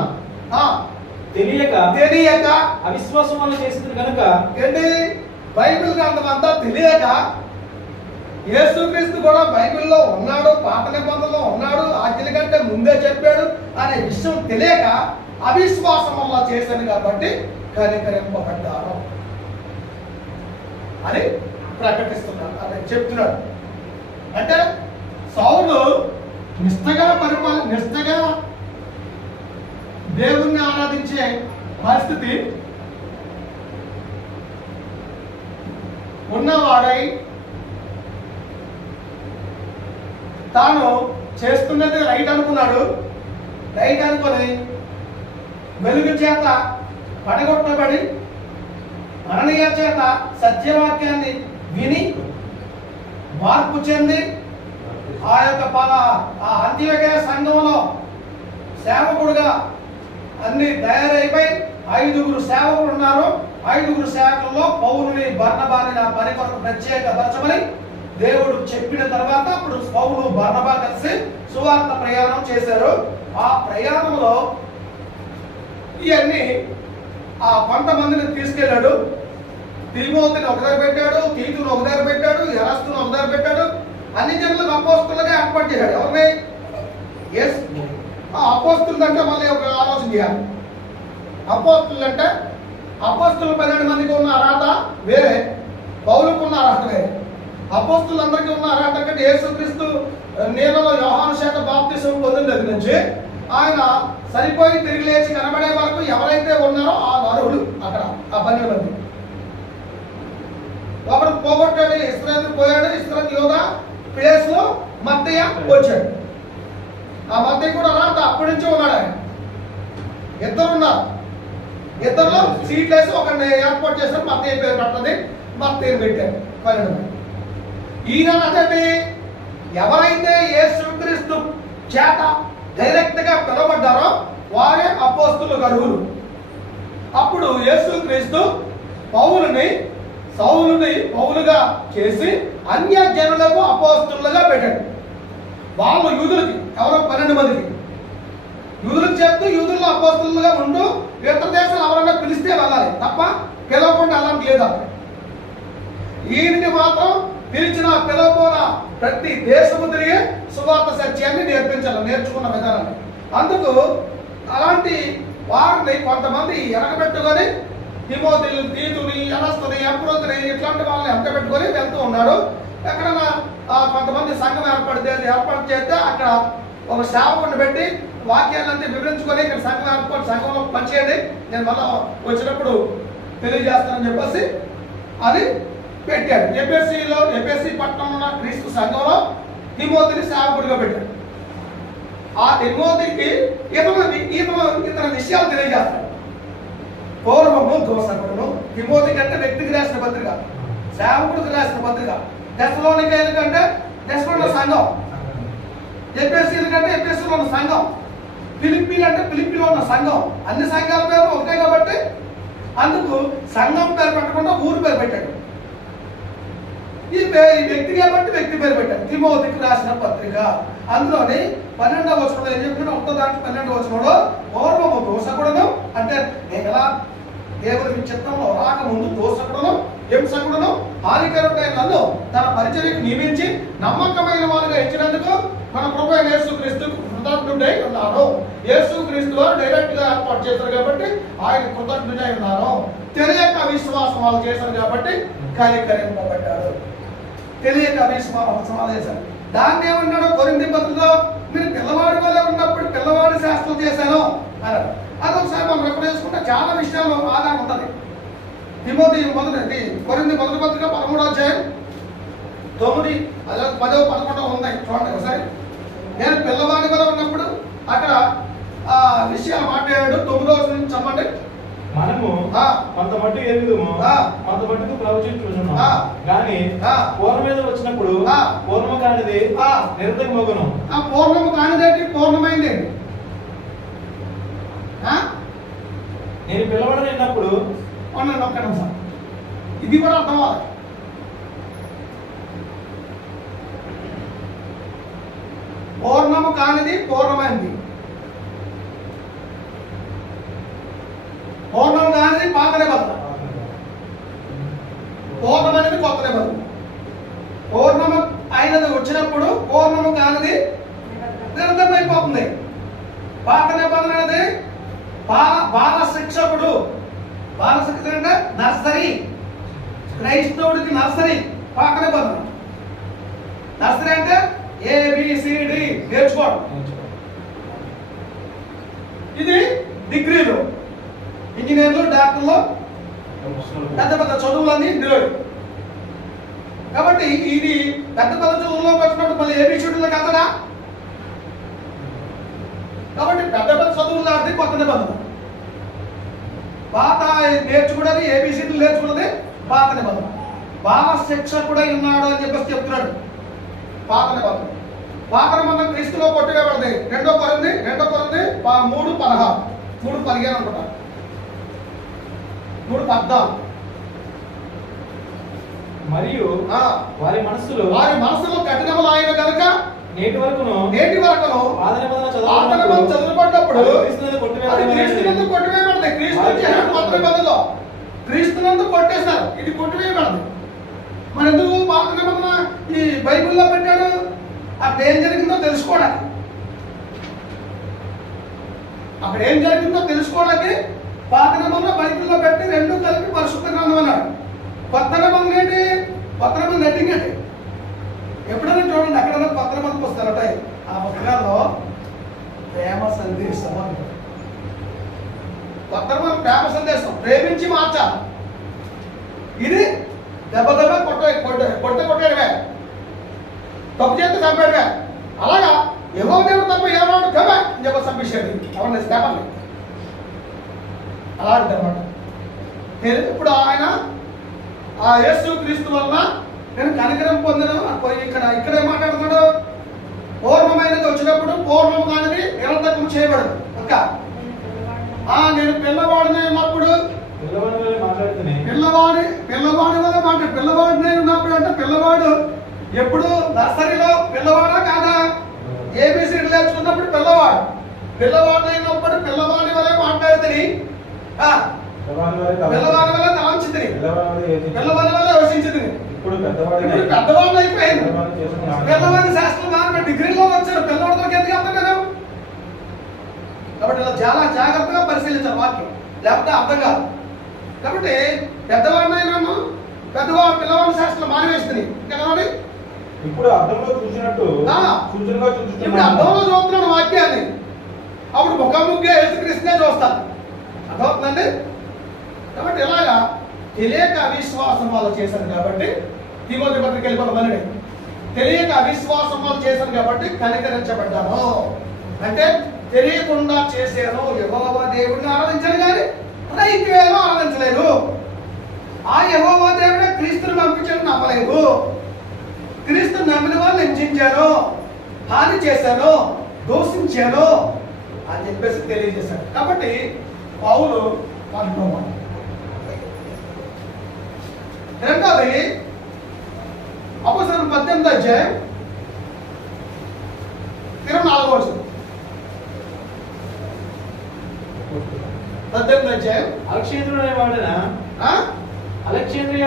తెలియక అవిశ్వాసం వల్ల చేసింది కనుక ఏంటి? బైబిల్ గ్రంథం అంతా తెలియక యేసుక్రీస్తు కూడా బైబిల్లో ఉన్నాడు, పాత నిబంధనలో ఉన్నాడు, ఆజ్ఞల కంటే ముందే చెప్పాడు అనే విషయం తెలియక అవిశ్వాసం వల్ల చేశాను కాబట్టి కనికరింపబడ్డాను అని ప్రకటిస్తున్నాడు, అని చెప్తున్నాడు. అంటే సౌలు నిష్ఠగా దేవుణ్ణి ఆరాధించే పరిస్థితి ఉన్నవాడై తాను చేస్తున్నది రైట్ అనుకున్నాడు. రైట్ అనుకొని వెలుగు చేత పడగొట్టబడి అననీయ చేత సత్యవాక్యాన్ని విని మార్పు చెంది ఆ యొక్క అంత్యోదయ సంఘంలో సేవకుడుగా అన్ని తయారైపోయి 5 సేవకులు ఉన్నారు. 5 సేవకుల్లో పౌలుని బర్నబాని నా పని కొరకు ప్రత్యేకపరచమని దేవుడు చెప్పిన తర్వాత అప్పుడు పౌలు బర్నబా కలిసి సువార్త ప్రయాణం చేశారు. ఆ ప్రయాణంలో ఇవన్నీ కొంతమందిని తీసుకెళ్ళాడు. తిమోతిని ఒక దగ్గర పెట్టాడు, తీతును ఒక దగ్గర పెట్టాడు, ఎరస్తును ఒక దగ్గర పెట్టాడు. అన్ని జనులకు అపోస్తులుగా ఏర్పాటు చేశాడు. ఎవరిని? అపోస్తులు అంటే మళ్ళీ ఒక ఆలోచన చేయాలి. అపోస్తులు అంటే అపోస్తులు 12 మందికి ఉన్న అర్హత వేరే, పౌలుకు ఉన్న అర్హత వేరే. అపోస్తులందరికీ ఉన్నారా అంటే యేసుక్రీస్తు నీళ్ళలో యోహాను చేత బాప్తిసం పొందిన దగ్గర నుంచి ఆయన సరిపోయి తిరిగి లేచి కనబడే వరకు ఎవరైతే ఉన్నారో ఆ అర్హులు అక్కడ ఆ 12 మంది. ఒకడు పోగొట్టాడు, ఇస్రాయేలు పోయాడు, ఇస్రాయేలు యోధా ప్లేస్ లో మత్తయ్య వచ్చాడు. ఆ మత్తయ్య కూడా రాత అప్పటి నుంచి ఉన్నాడు. ఆయన ఇద్దరు ఉన్నారు. ఇద్దరులో సీట్లు వేసి ఒకరిని ఏర్పాటు చేశారు. మత్తయ్య పేరు పెట్టండి, మత్తయ్యని పెట్టారు 12 మంది. ఈయన అదే ఎవరైతే యేసుక్రీస్తు చేత డైరెక్ట్ గా పిలవబడ్డారో వారే అపోస్తులు అర్హులు. అప్పుడు యేసుక్రీస్తు సౌలుని పౌలుగా చేసి అన్య జనులకు అపోస్తులుగా పెట్టాడు. వాళ్ళు యూదులకి ఎవరో 12 మందికి యూదులకు చెప్తూ యూదుల్లో అపోస్తులుగా ఉంటూ ఇతర దేశాలు ఎవరైనా పిలిస్తే వెళ్ళాలి తప్ప పిలవకుండా వెళ్ళడానికి లేదు. ఈయనకి మాత్రం పిలవపోన ప్రతి దేశము తిరిగి సువార్త సత్యాన్ని నేర్చుకున్న విధానాన్ని. అందుకు అలాంటి వారిని కొంతమంది ఎనకబెట్టుకొని తిమోతిని, తీతుని, ఎరస్తుని, అప్రోతుని ఇట్లాంటి వాళ్ళని వెంటబెట్టుకొని వెళ్తూ ఉన్నాడు. ఎక్కడైనా కొంతమంది సంఘం ఏర్పాటు చేస్తే అక్కడ ఒక సేవకుడిని పెట్టి వాక్యాలంతా వివరించుకొని ఇక్కడ సంఘంలో పనిచేయండి, నేను మళ్ళా వచ్చినప్పుడు తెలియజేస్తానని చెప్పేసి అది పెట్టాడు. ఎఫెసీ పట్టణంలో ఉన్న క్రీస్తు సంఘంలో తిమోతిని సేవకుడిగా పెట్టాడు. ఆ తిమోతికి ఇతర విషయాలు తెలియజేస్తాడు. పూర్వము దోషకుడును. తిమోతికి అంటే వ్యక్తికి రాసిన పత్రిక, సేవకుడికి రాసిన పత్రిక. దశలోనికైలు కంటే దశలో సంఘం, ఎఫెసీలు కంటే ఎఫెసీలో ఉన్న సంఘం, ఫిలిప్పీలు అంటే ఫిలిప్పీలో ఉన్న సంఘం. అన్ని సంఘాల పేరు ఒకటే కాబట్టి అందుకు సంఘం పేరు పెట్టకుండా ఊరు పేరు పెట్టాడు. ఈ వ్యక్తి కాబట్టి వ్యక్తి పేరు పెట్టాడు. తిమోతికి రాసిన పత్రిక. అందులోని 12వ వచనంలో ఏం చెప్పినా 12వ వచనంలో పూర్వము దోషకుడును అంటే నేను ఎలా దేవుని చిత్తంలో రాకముందు దోషకుడును, హింసకుడును, హానికరుడైన నన్ను తన పరిచర్యకు నియమించి నమ్మకమైన వారుగా ఇచ్చినందుకు మన ప్రభువైన యేసుక్రీస్తుకు కృతజ్ఞుడై ఉన్నాను. యేసుక్రీస్తు వారు డైరెక్ట్ గా ఏర్పాటు చేశారు కాబట్టి ఆయన కృతజ్ఞుడై ఉన్నాను. తెలియక అవిశ్వాసం వాళ్ళు చేశారు కాబట్టి కనికరింపబడ్డారు. తెలియక అవిశ్వాసం చేశారు. దాన్ని ఏమన్నాడు కొరింథీ పత్రికలో, మీరు పిల్లవాడి వల్ల ఉన్నప్పుడు పిల్లవాడి శాస్త్రం చేశాను అన్నారు. అదొకసారి మనం రెఫర్ చేసుకుంటే చాలా విషయాలు ఆధారం ఉంటుంది. కొరింథీ మొదటి పత్రిక 13వ అధ్యాయం 9, 10, 11 ఉన్నాయి చూడండి ఒకసారి. నేను పిల్లవాడి వల్ల ఉన్నప్పుడు అక్కడ ఆ విషయాలు మాట్లాడాడు. 9వ వచనం నుంచి చెప్పండి. మనము కొంత మట్టు ఎరుగుము, కొంత మట్టుకు ప్రవచించుచున్నాము గాని పూర్వం మీద వచ్చినప్పుడు పూర్వము కానిది నిరర్ధకమగును. ఆ పూర్వము కానిదేంటి? పూర్ణమైంది. నేను పిలవడం విన్నప్పుడు ఒక్క నిమిషం, ఇది కూడా అర్థం అవ్వాలి. పూర్ణము కానిది పూర్ణమైంది. పూర్ణం కానిది పాత నిబంధన, పూర్ణమైనది కొత్త నిబంధన. పూర్ణము అయినది వచ్చినప్పుడు పూర్ణము కానిది నిరంతరమైపోతుంది. పాత నిబంధన అనేది బాల శిక్షకుడు. బాల శిక్షకుడు అంటే నర్సరీ, క్రైస్తవుడికి నర్సరీ పాత నిబంధన. నర్సరీ అంటే ABCD నేర్చుకోవడం. ఇది డిగ్రీలు, ఇంజనీర్లు, డాక్టర్లు, పెద్ద పెద్ద చదువులన్నీ ఇందులో. కాబట్టి ఇది పెద్ద పెద్ద చదువులోకి వచ్చినప్పుడు మళ్ళీ ABCDలో కదరా. కాబట్టి పెద్ద పెద్ద చదువులు ఆడితే కొత్త నిబంధన. పాత నేర్చుకున్నది ABCDలు నేర్చుకున్నది పాత నిబంధన. బాల శిక్షకుడై ఉన్నాడు అని చెప్పేసి చెప్తున్నాడు. పాత నిబంధన. పాత నిబంధన క్రీస్తులో కొట్టివేయబడింది. 2 కొరింథీ 3:16, 3:15 అనుకుంటా, 3:14. మరియు వారి మనస్సులో కఠినములైన కనుక నేటి వరకును పాత నిబంధన చదువుకున్నప్పుడు క్రీస్తునందు కొట్టివేయబడింది. క్రీస్తునందు కొట్టేశారు. ఇది కొట్టివేయబడింది. మరి ఎందుకు పాత నిబంధన ఈ బైబిల్లో పెట్టాడు? అక్కడ ఏం జరిగిందో తెలుసుకోవడానికి. అక్కడ ఏం జరిగిందో తెలుసుకోవడానికి పాత నిబంధన బైబిల్లో పెట్టి 2 కలిపి పరిశుద్ధ గ్రంథం అన్నాడు. కొత్త నిబంధన ఏంటి? పత్రములు నెట్టింగ్ అండి. ఎప్పుడైనా చూడండి ఎక్కడైనా పత్రములు పుస్తకాలు ఆ పుస్తకాల్లో ప్రేమ సందేశం అని పత్రములు ప్రేమ సందేశం ప్రేమించి మార్చాలి. ఇది దెబ్బ దెబ్బ కొట్టడమే, తప్పు చేస్తే చంపాడమే. అలాగా ఎవరో దేవుడు తప్ప ఎవరో కమే అని చెప్పి చంపేశాడు ఎవరిని స్టెఫన్ని. అలాంటి అనమాట. ఇప్పుడు ఆయన ఆ యేసు క్రీస్తు వల్ల నేను కనికరం పొందను. ఇక్కడ ఏం మాట్లాడుతున్నాడు? పూర్వమైనది వచ్చినప్పుడు పూర్వం కానిది నిరంతరం చేయబడదు. ఇంకా నేను పిల్లవాడిని ఉన్నప్పుడు పిల్లవాడి వల్ల మాట పిల్లవాడిని ఉన్నప్పుడు అంటే పిల్లవాడు ఎప్పుడు నర్సరీలో పిల్లవాడా కాదా? ఏబిసిడి నేర్చుకున్నప్పుడు పిల్లవాడు అయినప్పుడు పిల్లవాడి వల్ల మాట్లాడుతుంది. పిల్లవాడి వల్ల తలంచుతుంది, పిల్లవాడి వల్ల యోచించింది. ఇప్పుడు పెద్దవాడు అయిపోయింది. పిల్లవాడి శాస్త్రం దాని డిగ్రీలో వచ్చారు. పిల్లవాడికి ఎందుకు అర్థం కదా? కాబట్టి ఇలా చాలా జాగ్రత్తగా పరిశీలించాలి వాక్యం, లేకపోతే అర్థం కాదు. కాబట్టి పెద్దవాడినైనా పిల్లవాడి శాస్త్రం మానివేస్తుంది కదా. ఇప్పుడు అర్థంలో చూసినట్టు ఇప్పుడు అర్థంలో చూస్తున్నాడు వాక్యాన్ని. అప్పుడు ముఖాముఖిగా యేసుక్రీస్తునే చూస్తాను. అర్థమవుతుందండి. కాబట్టి ఇలాగా తెలియక అవిశ్వాసం వాళ్ళు చేశారు కాబట్టి తిమోతి పత్రిక వెళ్ళిపోతామని తెలియక అవిశ్వాసం వాళ్ళు చేశారు కాబట్టి కనికరించబడ్డాను. అంటే తెలియకుండా చేశాను. యెహోవా దేవుడిని ఆరాధించాను కానీ ఇంకేమో ఆరాధించలేదు. ఆ యెహోవా దేవుడే క్రీస్తుని పంపించాను నమ్మలేదు. క్రీస్తుని నమ్మిన వాళ్ళు హింసించాను, హాని చేశాను, దూషించాను అని చెప్పేసి తెలియజేశాడు. కాబట్టి పౌలు పండుకోమని. రెండోది అపోస్తలుల 18వ అధ్యాయం 24వ వచనం. 18వ అధ్యాయం. అలెగ్జాంద్రియ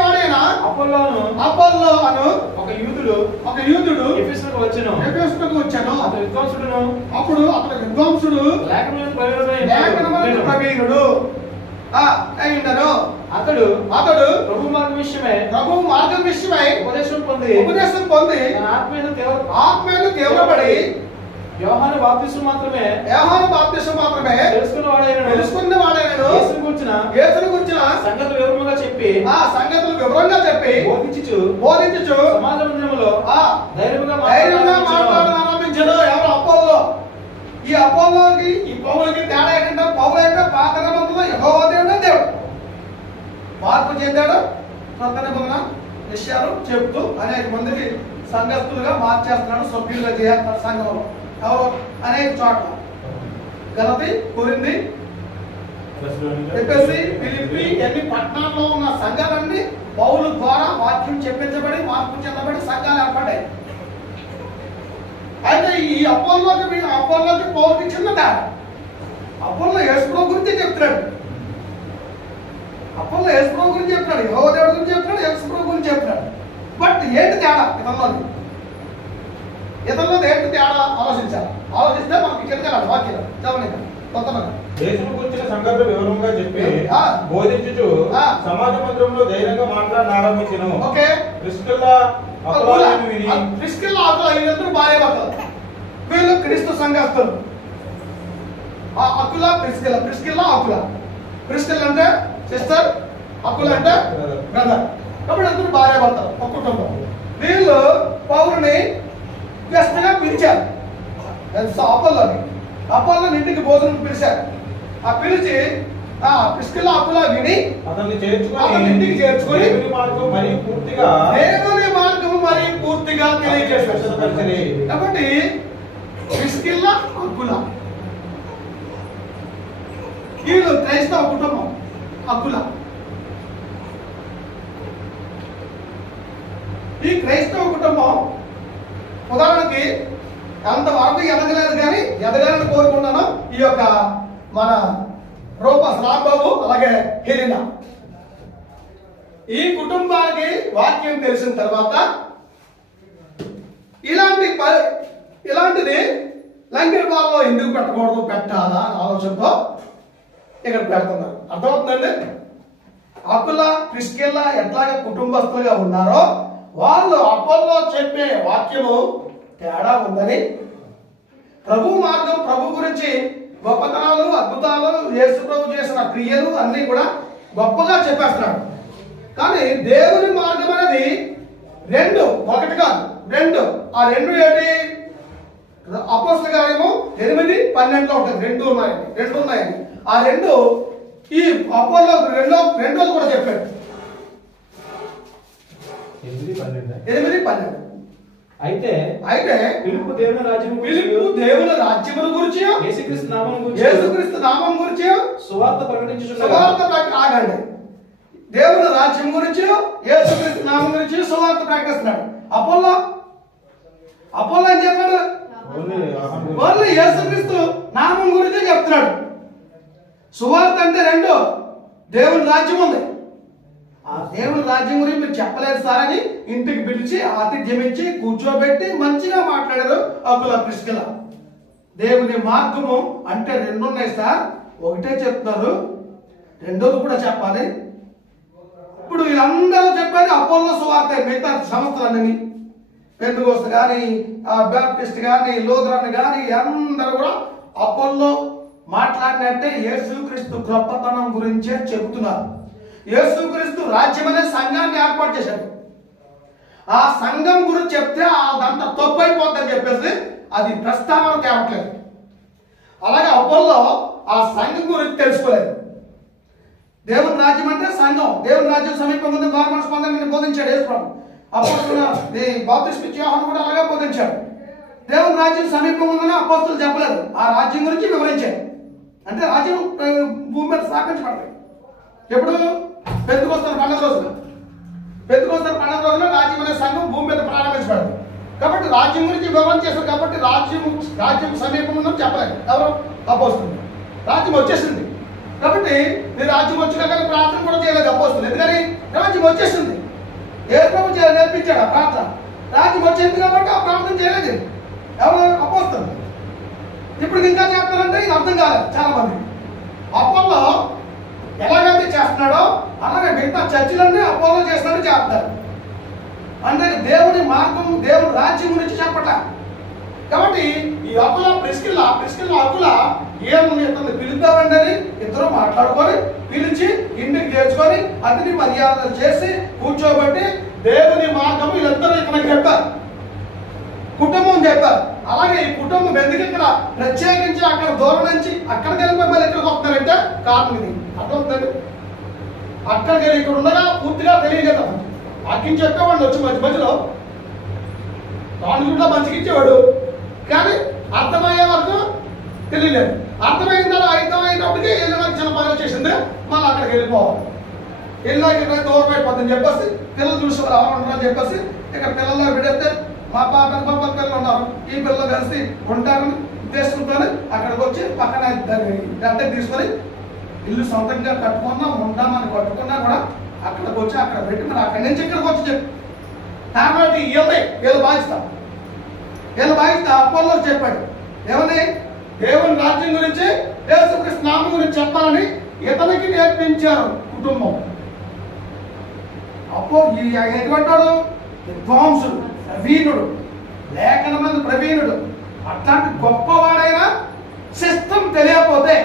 వాడైన అపోల్లో అను ఒక యూదుడు ఎఫెసుకు వచ్చెను. అప్పుడు అతడు విద్వాంసుడు, లేఖనములకు ప్రవీణుడు అయ్యుండెను. అతడు ప్రభు మార్గం విషయమై ఉపదేశం పొంది ఆత్మను తీవ్రపడి యోహాను బాప్తిసం మాత్రమే తెలుసుకున్న వాడైనను యేసును గురించిన సంగతులు వివరంగా చెప్పి బోధించుచు సమాజ మందిరములో ధైర్యంగా మాట్లాడడం ఆరంభించాడు. ఎవరు? అపోల్లో. ఈ అపోల్లోకి ఈ పౌలుకి తేడా ఏంటంటే పౌలు యొక్క పాత నిబంధనలో యెహోవా దేవుడే దేవుడు. మార్పు చెందాడు. కొత్త నిబంధన విషయాలు చెప్తూ అనేక మందికి సంఘస్థులుగా మార్చేస్తున్నాడు, సభ్యులుగా చేస్తున్నారు సంఘంలో. ఎవరు? అనేక చోట్ల గలతి, కొరింథీ, ఎఫెసీ, ఫిలిప్పీ ఎన్ని పట్టణాల్లో ఉన్న సంఘాలన్నీ పౌలు ద్వారా వాక్యం చెప్పించబడి మార్పు చెందబడి సంఘాలు ఏర్పడ్డాయి. అయితే ఈ అపోల్లోకి పౌలుకి చిన్న తేడా. అపోల్లో యేసు గురించి చెప్తున్నాడు. యెహోవా దేవుడి గురించి చెప్తున్నాడు, యేసు గురించి చెప్తున్నాడు. బట్ ఏంటి తేడా ఇతరులది ఏంటి తేడా ఆలోచిస్తే మనకి కిందకి వాక్యం చదవండి. యేసును గురించిన సంగతులు వివరంగా చెప్పి బోధించుచు సమాజ మందిరంలో ధైర్యంగా మాట్లాడడం ఆరంభించెను. ఓకే. ప్రిస్కిల్లా వీళ్ళందరూ భార్య భర్తలు. వీళ్ళు క్రీస్తు సంఘస్థులు. అకుల ప్రిస్కిల్లా అకుల. ప్రిస్కిల్ అంటే సిస్టర్, అకుల అంటే బ్రదర్. కాబట్టి అందరూ భార్య భర్తలు, ఒక కుటుంబం. వీళ్ళు పౌరుని గెస్ట్గా పిలిచారు. అపోల్లోని ఇంటికి భోజనం పిలిచారు. ఆ పిలిచి ప్రిస్కిల్లా అకుల విని అతన్ని ఇంటికి చేర్చుకొని దేవుని మార్గం మరీ పూర్తిగా తెలియజేశారు. కాబట్టి ప్రిస్కిల్లా అకుల వీళ్ళు క్రైస్తవ కుటుంబం. అకుల ఈ క్రైస్తవ కుటుంబం ఉదాహరణకి అంతవరకు ఎదగలేదు కానీ ఎదగాలని కోరుకున్నాను. ఈ యొక్క మన రూపస్ రాంబాబు అలాగే హెలినా ఈ కుటుంబానికి వాక్యం తెలిసిన తర్వాత ఇలాంటిది లంకెల బాల్లో ఎందుకు పెట్టకూడదు, పెట్టాలా ఆలోచనతో ఇక్కడ పెడుతున్నారు. అర్థమవుతుందండి. అకుల ప్రిస్కిల్లా ఎట్లాగా కుటుంబస్తులుగా ఉన్నారో వాళ్ళు అపోల్లో చెప్పే వాక్యము తేడా ఉందని, ప్రభు మార్గం, ప్రభు గురించి గొప్పతనాలు, అద్భుతాలు, యేసు ప్రభు చేసిన క్రియలు అన్ని కూడా గొప్పగా చెప్పేస్తున్నాడు. కానీ దేవుని మార్గం అనేది రెండు, ఒకటి కాదు రెండు. ఆ రెండు ఏంటి? అపోస్తల కార్యము 8:12 ఉంటుంది. రెండు ఉన్నాయని ఆ రెండు ఈ అపోలో రెండోది కూడా చెప్పాడు. 8:12 అయితే పిలుపు దేవుని రాజ్యముల గురించి, యేసుక్రీస్తు నామం గురించి సువార్త ఆగండి. దేవుని రాజ్యం గురించి, యేసుక్రీస్తు నామం గురించి సువార్త ప్రకటిస్తున్నాడు. అపోలో ఏం చెప్పాడు? ఓన్లీ యేసుక్రీస్తు నామం గురించి చెప్తున్నాడు. సువార్త అంటే రెండు. దేవుని రాజ్యం ఉంది. ఆ దేవుని రాజ్యం గురించి మీరు చెప్పలేదు సార్ అని ఇంటికి పిలిచి ఆతిథ్యం ఇచ్చి కూర్చోబెట్టి మంచిగా మాట్లాడారు అకుల ప్రిస్కిల్లా. దేవుని మార్గము అంటే రెండు ఉన్నాయి సార్, ఒకటే చెప్తున్నారు, రెండోది కూడా చెప్పాలి. ఇప్పుడు వీళ్ళందరూ చెప్పేది అపోల్లో సువార్త. మిగతా సంస్థలన్నీ పెంతెకోస్తు కానీ, బాప్టిస్ట్ కానీ, లూథరన్ కానీ అందరూ కూడా అపోల్లో మాట్లాడినట్టే యేసుక్రీస్తు గొప్పతనం గురించే చెబుతున్నారు. యేసుక్రీస్తు రాజ్యం అనే సంఘాన్ని ఏర్పాటు చేశాడు. ఆ సంఘం గురించి చెప్తే అదంతా తప్పు అయిపోద్దని చెప్పేసి అది ప్రస్తావన తేవట్లేదు. అలాగే అపోల్లో ఆ సంఘం గురించి తెలుసుకోలేదు. దేవుని రాజ్యం అంటే సంఘం. దేవుని రాజ్యం సమీపం ముందు మార్మన స్పందన బోధించాడు యేసు ప్రభు. అపోస్తలుడు బాప్టిస్ట్ యోహాను కూడా అలాగే బోధించాడు. దేవుని రాజ్యం సమీపం ఉందని అపోస్తలులు చెప్పలేదు, ఆ రాజ్యం గురించి వివరించాడు. అంటే రాజ్యం భూమి మీద స్థాపించబడతాయి. ఎప్పుడు? పెంతెకోస్తు పండుగ రోజున రాజ్యం అనే సంఘం భూమి మీద ప్రారంభించబడింది. కాబట్టి రాజ్యం గురించి వివరణ చేశారు. కాబట్టి రాజ్యం సమీపం ఉందని చెప్పలేదు ఎవరు? అపోస్తలులు. రాజ్యం వచ్చేసింది కాబట్టి నీ రాజ్యం వచ్చినాక ప్రార్థన కూడా చేయలేదు అపోస్తలులు. ఎందుకని? రాజ్యం వచ్చేసింది. యేసు ప్రభు నేర్పించాడు ఆ ప్రార్థన. రాజ్యం వచ్చింది కాబట్టి ఆ ప్రార్థన చేయలేదు ఎవరు? అపోస్తలులు. ఇప్పుడు ఇంకా చేస్తారంటే ఇది అర్థం కాలేదు చాలా మంది. అపోల్లో ఎలాగైతే చేస్తున్నాడో అలాగే మిగతా చర్చిలన్నీ అపోల్లో చేస్తున్నాడు చేస్తారు. అంటే దేవుని మార్గం, దేవుని రాజ్యం గురించి చెప్పట. కాబట్టి ఈ అకుల ప్రిస్కిల్లా అకుల ఏముంది ఇతను పిలుద్దామండి అని ఇద్దరు మాట్లాడుకొని పిలిచి ఇంటికి చేర్చుకొని అతని మర్యాదలు చేసి కూర్చోబెట్టి దేవుని మార్గం వీళ్ళందరూ ఇక్కడ చెప్పారు, కుటుంబం చెప్పారు. అలాగే ఈ కుటుంబం ఎందుకు ఇక్కడ ప్రత్యేకించి అక్కడ దూరం నుంచి అక్కడికి వెళ్ళిపోయి మళ్ళీ ఇక్కడికి వస్తున్నారంటే కారణం ఇది. అర్థమవుతుంది? అక్కడికి వెళ్ళి ఇక్కడ ఉండగా పూర్తిగా తెలియదు. వాక్యం చెప్పేవాడు వచ్చి మధ్యలో తాను మంచిగా ఇచ్చేవాడు, కానీ అర్థమయ్యే వరకు తెలియలేదు. అర్థమైనప్పటికీ ఏదైనా చిన్న పని వచ్చేసింది, మళ్ళీ అక్కడికి వెళ్ళిపోవాలి. వెళ్ళాక ఇక్కడ దూరం అయిపోతుందని చెప్పేసి పిల్లలు చూసి ఎవరు ఉంటారని చెప్పేసి ఇక్కడ పిల్లల్లో పెడితే మా పాప పిల్లలు ఉన్నారు, ఈ పిల్లలు కలిసి ఉంటారని ఉద్దేశంతో అక్కడికి వచ్చి పక్కన గంట తీసుకొని ఇల్లు సొంతంగా కట్టుకున్నా ఉంటామని కట్టుకున్నా కూడా అక్కడికి వచ్చి అక్కడ పెట్టి మరి అక్కడి నుంచి ఇక్కడికి వచ్చి చెప్పి కాబట్టి వీళ్ళు బాధిస్తా అపోల్లో చెప్పాడు. ఏమని? దేవుని రాజ్యం గురించి, యేసుక్రీస్తు నామం గురించి చెప్పాలని ఇతనికి నేర్పించారు కుటుంబం. అపో ఎటువంటి వాడు? విద్వాంసుడు, ప్రవీణుడు, లేఖన మంది ప్రవీణుడు. అట్లాంటి గొప్పవాడైనా సిస్టమ్ తెలియకపోతే,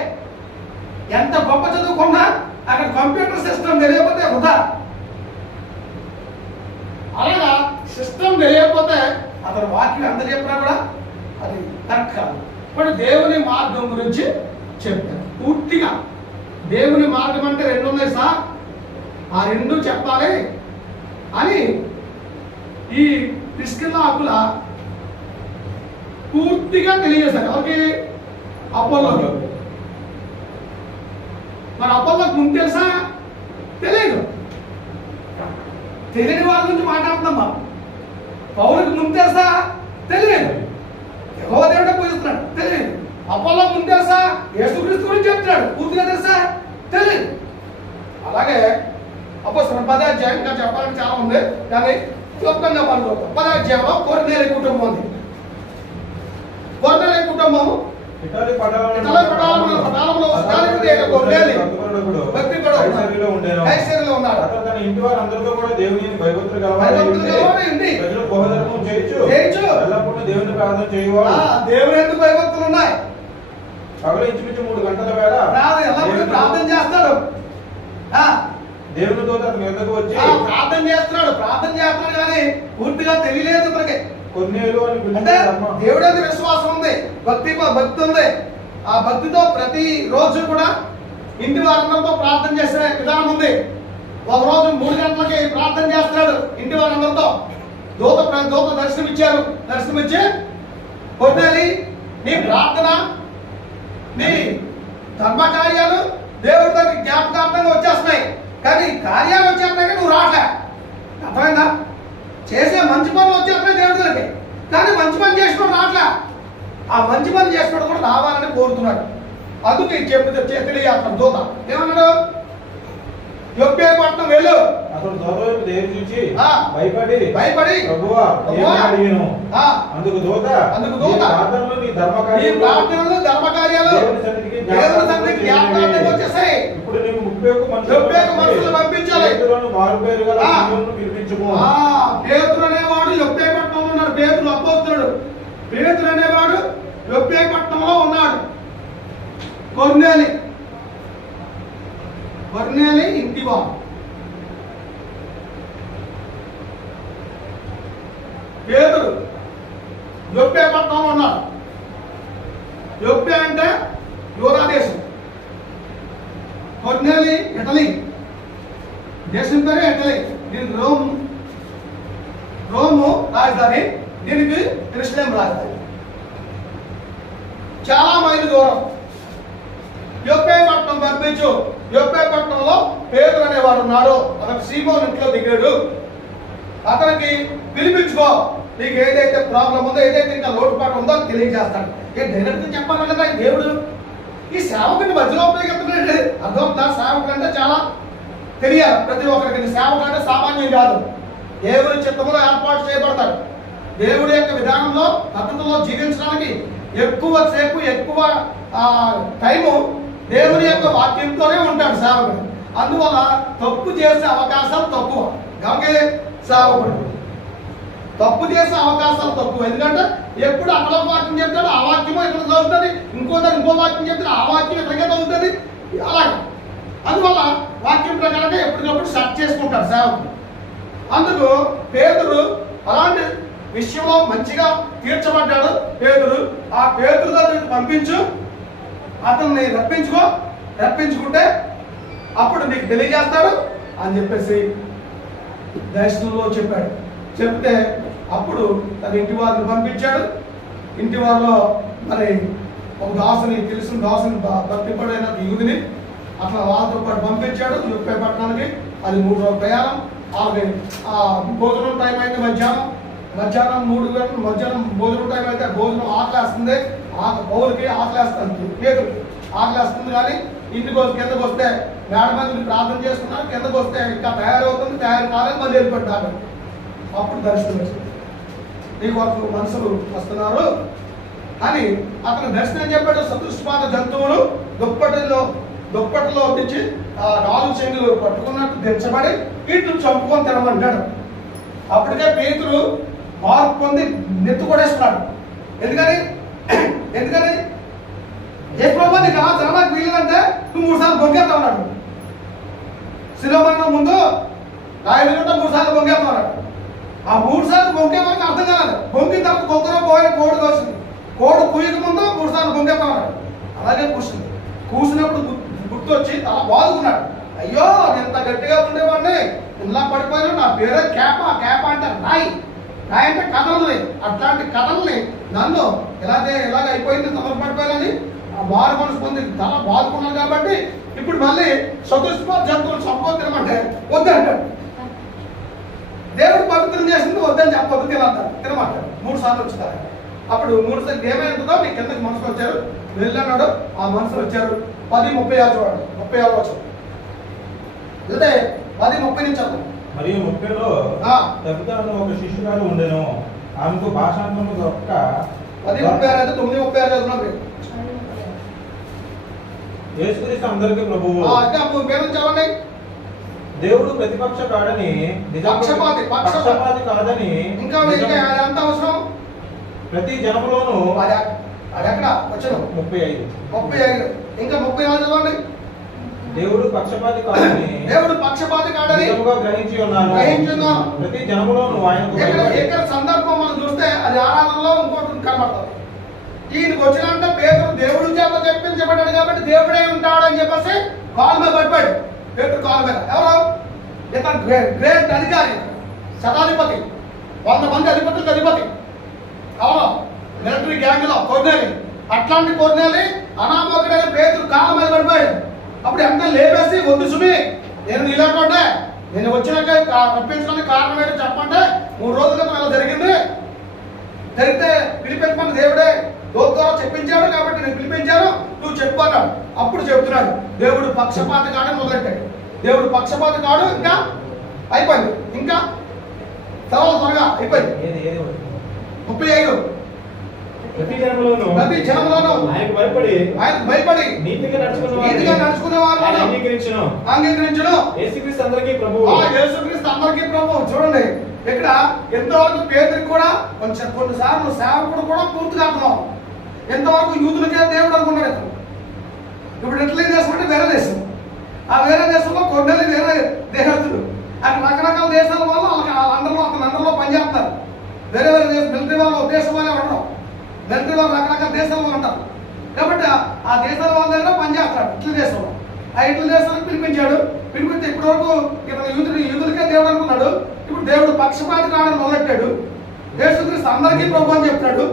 ఎంత గొప్ప చదువుకున్నా అక్కడ కంప్యూటర్ సిస్టమ్ తెలియకపోతే వృధా. అలాగా సిస్టమ్ తెలియకపోతే అతను వాక్యం ఎంత చెప్పినా కూడా అది కరెక్ట్ కాదు. ఇప్పుడు దేవుని మార్గం గురించి చెప్పారు పూర్తిగా. దేవుని మార్గం అంటే రెండు ఉన్నాయి సార్, ఆ రెండు చెప్పాలి అని ఈ ప్రిస్కిల్లా అకుల పూర్తిగా తెలియజేశారు. ఎవరికి? అపోల్లో. మరి అపోల్లోకి ముందు తెలుసా? తెలియదు. తెలియని వాళ్ళ గురించి మాట్లాడుతున్నాం. పౌరులకు ముందు తెలుసా? తెలియదు. యెహోవా దేవుడే పూజిస్తున్నాడు, తెలియదు. అపోల్లోకి ముందు తెలుసా? యేసుక్రీస్తు గురించి చెప్తున్నాడు, పూర్తిగా తెలుసా? తెలియదు. అలాగే అపోస్తలుల 10వ అధ్యాయం ఇంకా చెప్పాలని చాలా ఉంది, కానీ క్లుప్తంగా పనుకోతాం. 10వ అధ్యాయంలో కొర్నేలి కుటుంబం ఉంది. కొర్నేలి కుటుంబం ఇటాలి పటాలంలో కైసరిలో ఉన్నాడు. అతను తన ఇంటి వారందరితో కూడా దేవుని భయభక్తులు గలవాడై ఉండి ప్రజలు బహుధర్మం చేయొచ్చు ఎల్లప్పుడూ దేవుని ప్రార్థన చేయవాడు. దేవుని ఎందుకు భయభక్తులు ఉన్నాయి? పగలు ఇంచుమించు 3 గంటల వేళ ఎల్లప్పుడూ ప్రార్థన చేస్తాడు. దేవునితో అతని ఎద్దకు వచ్చి ప్రార్థన చేస్తున్నాడు కానీ పూర్తిగా తెలియలేదు ఇతనికి. కొన్నేళ్ళు అంటే దేవుడి విశ్వాసం ఉంది, భక్తి ఉంది. ఆ భక్తితో ప్రతి రోజు కూడా ఇంటి వారందరితో ప్రార్థన చేసే విధానం ఉంది. ఒక రోజు 3 గంటలకి ప్రార్థన చేస్తున్నాడు ఇంటి వారందరితో. దూత దర్శనమిచ్చి కొన్నేలి నీ ప్రార్థన నీ ధర్మకార్యాలు దేవుడి దగ్గర జ్ఞాపకార్థంగా వచ్చేస్తున్నాయి, కానీ కార్యాలు వచ్చేస్తున్నాయి కానీ నువ్వు రావట్లే. అర్థమైందా? చేసే మంచి పనులు వచ్చేస్తున్నాయి దేవుడి దగ్గరికి, కానీ మంచి పని చేసుకోవడం రావట్లే. ఆ మంచి పని చేసుకోవడం కూడా రావాలని కోరుతున్నాడు. అందుకే చెప్తే తెలియజేస్తాడు దూత. ఏమన్నాడు? యొప్పే పట్టణం వెళ్ళు. అతడు దూతవైపు తేరి చూచి భయపడి ప్రభువా ఏమని అడిగాను. అందుకు దూత నీ ధర్మకార్యాలు దేవుని సన్నిధికి జ్ఞాపకార్థంగా వచ్చేసాయి. ఇప్పుడు నీవు 30 మనుషులు పంపించాలి. మారుపేరు గల సీమోనును పిలిపించుము. పేతురు అనేవాడు యొప్పే పట్టణంలో ఉన్నాడు. పేతురు అపోస్తలుడు. పేతురు అనేవాడు యొప్పే పట్టణంలో ఉన్నాడు. కొర్నేలి ఇంటివాడు. పేతురు యొప్పే పట్టణంలో ఉన్నాడు. యొప్పే అంటే యూదా దేశం. కొర్నేలి ఇటలీ దేశం పేరే ఇటలీ. దీనికి రోము రాజధాని, దీనికి యెరూషలేం రాజధాని. చాలా మైలు దూరం. యొప్పే పట్టణం పంపించు. యొప్పే పట్టణంలో పేతురు అనేవాడు ఉన్నాడు. అతను సీమోను ఇంట్లో దిగాడు. అతనికి పిలిపించుకో, నీకు ఏదైతే ప్రాబ్లం ఉందో, ఏదైతే ఇంకా లోటుపాటు ఉందో తెలియజేస్తాడు. డైరెక్ట్ చెప్పాలి కదా దేవుడు. ఈ సేవకుని మధ్యలో ఉపయోగిస్తున్నాడు. అర్థం. సేవకుడు అంటే చాలా తెలియాలి ప్రతి ఒక్కరికి. సేవకుడు అంటే సామాన్యం కాదు. దేవుని చిత్తములో ఏర్పాటు చేయబడతాడు. దేవుడి యొక్క విధానంలో పద్ధతిలో జీవించడానికి ఎక్కువ సేపు ఎక్కువ టైము దేవుని యొక్క వాక్యంతోనే ఉంటాడు సేవకుడు. అందువల్ల తప్పు చేసే అవకాశాలు తక్కువ. కాబట్టి సేవకుడు తప్పు చేసే అవకాశాలు తక్కువ. ఎందుకంటే ఎప్పుడు అక్కడ వాక్యం చెప్తాడు, ఆ వాక్యమో ఇక్కడ చదువుతుంది, ఇంకో వాక్యం చెప్తాడు, ఆ వాక్యం ఇక్కడికే చదువుతుంది. అలాగే అందువల్ల వాక్యం ప్రకారంగా ఎప్పటికప్పుడు సెట్ చేసుకుంటాడు సేవకుడు. అందుకు పేతురు అలాంటి విషయంలో మంచిగా తీర్చబడ్డాడు. పేతురు ఆ పేతురు దగ్గరికి పంపించు, అతన్ని రప్పించుకుంటే అప్పుడు నీకు తెలియజేస్తాడు అని చెప్పేసి దర్శనంలో చెప్పాడు. చెప్తే అప్పుడు తన ఇంటి వారిని పంపించాడు. ఇంటి వారిలో మరి ఒక తెలిసిన దాసుని భక్తిపడైన యూదుని అట్లా వాళ్ళతో పాటు పంపించాడు యొప్పే పట్టణానికి. అది 3 రోజుల ప్రయాణం. వాళ్ళకి భోజనం టైం అయితే మధ్యాహ్నం 3 గంటలు మధ్యాహ్నం భోజనం టైం అయితే భోజనం ఆకలేస్తుంది. పౌరుకి ఆకలేస్తుంది, పేతురికి ఆకలేస్తుంది. కానీ ఇంటికి కిందకు వస్తే మేడ మీద ప్రార్థన చేసుకున్నారు. కిందకు వస్తే ఇంకా తయారు కాలేదు, మళ్ళీ వెళ్ళిపోతాడు. అప్పుడు దర్శనం వచ్చింది. నీ కొరకు మనుషులు వస్తున్నారు అని అతను దర్శనం చెప్పాడు. సదృశ్యపాత జంతువులు దుప్పటిలో నుంచి 4 చెంగులు పట్టుకున్నట్టు దించబడి ఇటు చంపుకొని తినమంటాడు. అప్పటికే పేతురు మార్పు పొంది నెత్తు కొడేస్తున్నాడు. ఎందుకని ఏ ప్రభు నీకు అలా జరగడానికి వీలుదంటే నువ్వు 3 సార్లు బొంగేస్తా ఉన్నాడు. శిలోమరణం ముందు రాయలుంటే 3 సార్లు బొంగేస్తా ఉన్నాడు. ఆ 3 సార్లు బొంగే వరకు అర్థం కాదు. బొంగిన తర్వాత బొంగలో పోయే కోడి వచ్చింది. కోడి కూయక ముందు 3 సార్లు బొంగేస్తా ఉన్నాడు. అలాగే కూసినప్పుడు గుర్తొచ్చి తల బాదుకున్నాడు. అయ్యో ఎంత గట్టిగా ఉండేవాడిని, ఇలా పడిపోయాను. నా పేరే కేప అంటే రాయి అంటే కథలని. అట్లాంటి కథల్ని నన్ను ఎలాగ అయిపోయింది తొందరపడిపోయానని వారు మనసు పొంది తల బాదుకున్నాను. కాబట్టి ఇప్పుడు మళ్ళీ సదృశ్యపాత జంతువులు చంపుకొని తినమంటే వద్దంటాడు. దేవుడు పవిత్రం చేసింది వద్దని చెప్పొద్దు, తినమంటాడు. 3 సార్లు వచ్చుతారు. అప్పుడు 3 సార్లు ఏమైందో మీ కిందకి మనుషులు వచ్చారు. వెళ్ళన్నాడు. ఆ మనుషులు వచ్చారు. 10:36 చూడండి. 36 వచ్చారు. అంటే 10:30 నుంచి అర్థం. మరియు 30లో తబితాను ఒక శిష్యురాలు ఉండెను. ఆమెకు భాషాంతరము దొరక్క 10:36 9:36 యేసుక్రీస్తు అందరికీ ప్రభువు. ఇంకా వేదం చదవండి. దేవుడు ప్రతిపక్ష కాడని, పక్షపాతి కాదని, ఇంకా ఎంత అవసరం? ప్రతి జనములోను అది ఎక్కడ వచ్చాను 35 ఇంకా 36 చదవండి. దేవుడు పక్షపాతి కాడని, గ్రహించి ఉన్నాను. ప్రతి జనములోను ఆయన ఇక్కడ సందర్భం మనం చూస్తే అది ఆరాధనలో ఇంకోటి కనబడుతుంది. ఈయనకు వచ్చినంటే పేదలు దేవుడు చేత చెప్పించబడ్డాడు కాబట్టి దేవుడే ఉంటాడు అని చెప్పేసి కాలు మీద పడిపోయాడు. పేదలు కాలు మీద ఎవరు? ఇతను గ్రేట్ అధికారి, శతాధిపతి, 100 మంది అధిపతులకు అధిపతి. అవును, మిలిటరీ గ్యాంగ్ లో కొర్నేలి. అట్లాంటి కొర్నేలి అనామకుడైన పేదలు కాళ్ళ మీద పడిపోయాడు. అప్పుడు ఎంత లేపేసి, వద్దు సుమి, నేను నీలాంటే నేను వచ్చినాక రప్పించడానికి కారణం ఏంటో చెప్పంటే 3 రోజుల క్రితం ఇలా జరిగింది. జరిగితే పిలిపించమని దేవుడే దూత ద్వారా చెప్పించాడు కాబట్టి నేను పిలిపించాను, నువ్వు చెప్పు అన్నాడు. అప్పుడు చెప్తున్నాడు దేవుడు పక్షపాతి కాడే మొదలెట్టాడు. దేవుడు పక్షపాతి కాడు. ఇంకా అయిపోయింది. ఇంకా త్వరగా అయిపోయింది. 35 ప్రతి జనములోను ఆయనకు భయపడి నీతిగా నడుచుకునే వారు అంగీకరించును. యేసుక్రీస్తు అందరికీ ప్రభువు. యేసుక్రీస్తు అందరికీ ప్రభువు. చూడండి, ఇక్కడ ఎంతవరకు పేదరికి కూడా కొన్నిసార్లు సేవకుడు కూడా పూర్తిగా అర్థం. ఎంతవరకు యూదులకే దేవుడు అనుకున్నాడు ఇతను. ఇప్పుడు ఇట్లీ దేశం అంటే వేరే దేశం. ఆ వేరే దేశంలో కొన్నేళ్ళు వేరే దేశస్తులు. అక్కడ రకరకాల దేశాల వాళ్ళు అతని అందరిలో పనిచేస్తారు. వేరే వేరే దేశం మిలిటరీ వాళ్ళు దేశం వాళ్ళే ఉండడం. మిలిటరీ వాళ్ళు రకరకాల దేశాల్లో ఉంటారు కాబట్టి ఆ దేశాల వాళ్ళ దగ్గర పనిచేస్తాడు. ఇట్ల దేశంలో ఆ ఇట్ల దేశానికి పిలిపించాడు. పిలిపిస్తే ఇప్పటి వరకు ఇతను యూదులకే దేవుడు అనుకున్నాడు. ఇప్పుడు దేవుడు పక్షపాతి కాడని మొదలెట్టాడు. యేసుక్రీస్తు అందరికీ ప్రభు అని చెప్తాడు.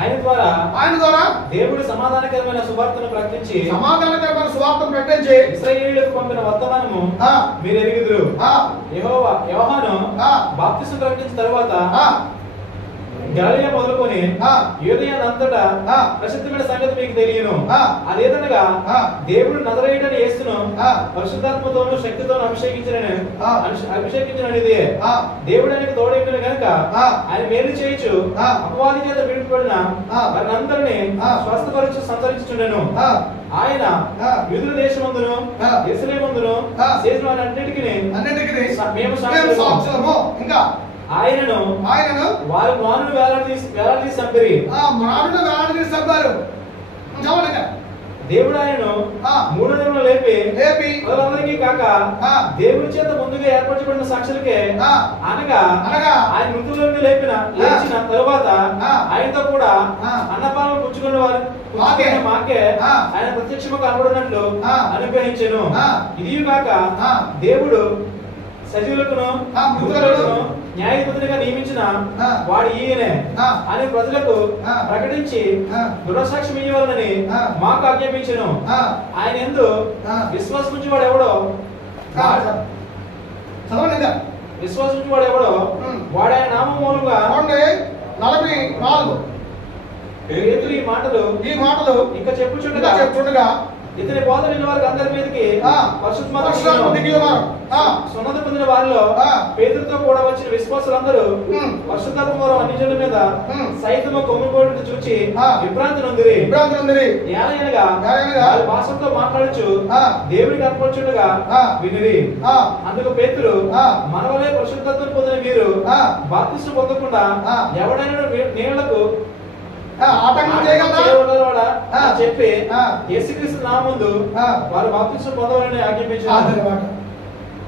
ఆయన ద్వారా దేవుడు సమాధానకరమైన సువార్తను ప్రకటించి ఇశ్రాయేలీయులకు పంపిన వర్తమానము మీరు ఎరుగుదురు. యోహాను బాప్తిసం ప్రకటించిన తర్వాత గలిలయ మొదలుకొని యూదయనంతటా ప్రసిద్ధమైన సంగతి మీకు తెలియను. అదేదనగా దేవుడు నజరేయుడైన యేసును పరిశుద్ధాత్మతోను శక్తితోను అభిషేకించినది. దేవుడు ఆయనకు తోడైన గనుక ఆయన మేలు చేయొచ్చు అపవాది చేత విడిపడిన వారినందరినీ స్వస్థపరచు సంచరించుచుండెను. ఆయన యూదుల దేశమందును యెరూషలేమందును చేసిన వారన్నిటికీ మేము సాక్షులము. ఇంకా ఆయనను వారు మానును వేలాడదీసి చంపారు. దేవుడు ఆయనను 3 దినములు లేపి వాళ్ళందరికీ కాక దేవుడి చేత ముందుగా ఏర్పరచబడిన సాక్షులకే అనగా ఆయన మృతులను లేచిన తరువాత ఆయనతో కూడా అన్నపానం పుచ్చుకునే వారు మాకే ఆయన ప్రత్యక్షముగా కనబడినట్లు అనుగ్రహించెను. ఇది కాక దేవుడు సజీవులకును మృతులకును న్యాయాధిపతిగా నియమించిన వాడు ఈయనే అని ప్రజలకు ప్రకటించి దృఢసాక్ష్యం ఇవ్వాలని మాకు ఆజ్ఞాపించెను. ఆయన యందు విశ్వాసించి వాడు ఎవడో వాడు ఆయన నామం మూలంగా 44 పేతురు ఈ మాటలు ఇంకా చెప్పుచుండగా ఇతని బోధ విన్న వారికి అందరి మీదకి సున్నతి పొందిన వారిలో పేతురుతో కూడా వచ్చిన విశ్వాసులందరూ పరిశుద్ధాత్మ వరం అన్ని జనుల మీద సైతము కొమ్మిపోటు చూచి విభ్రాంతి నొందిరి. ఏలయనగా వారి భాషతో మాట్లాడుచు దేవుడికి అర్పించుండగా వినిరి. అందుకు పేతురు, మనవలే పరిశుద్ధాత్మ పొందిన మీరు బాప్తిస్మం పొందకుండా ఎవడైనా నీళ్లకు చెప్పి యేసుక్రీస్తు నామముందు వారు బాప్తిస్మం పొందవాలని ఆజ్ఞాపించారు.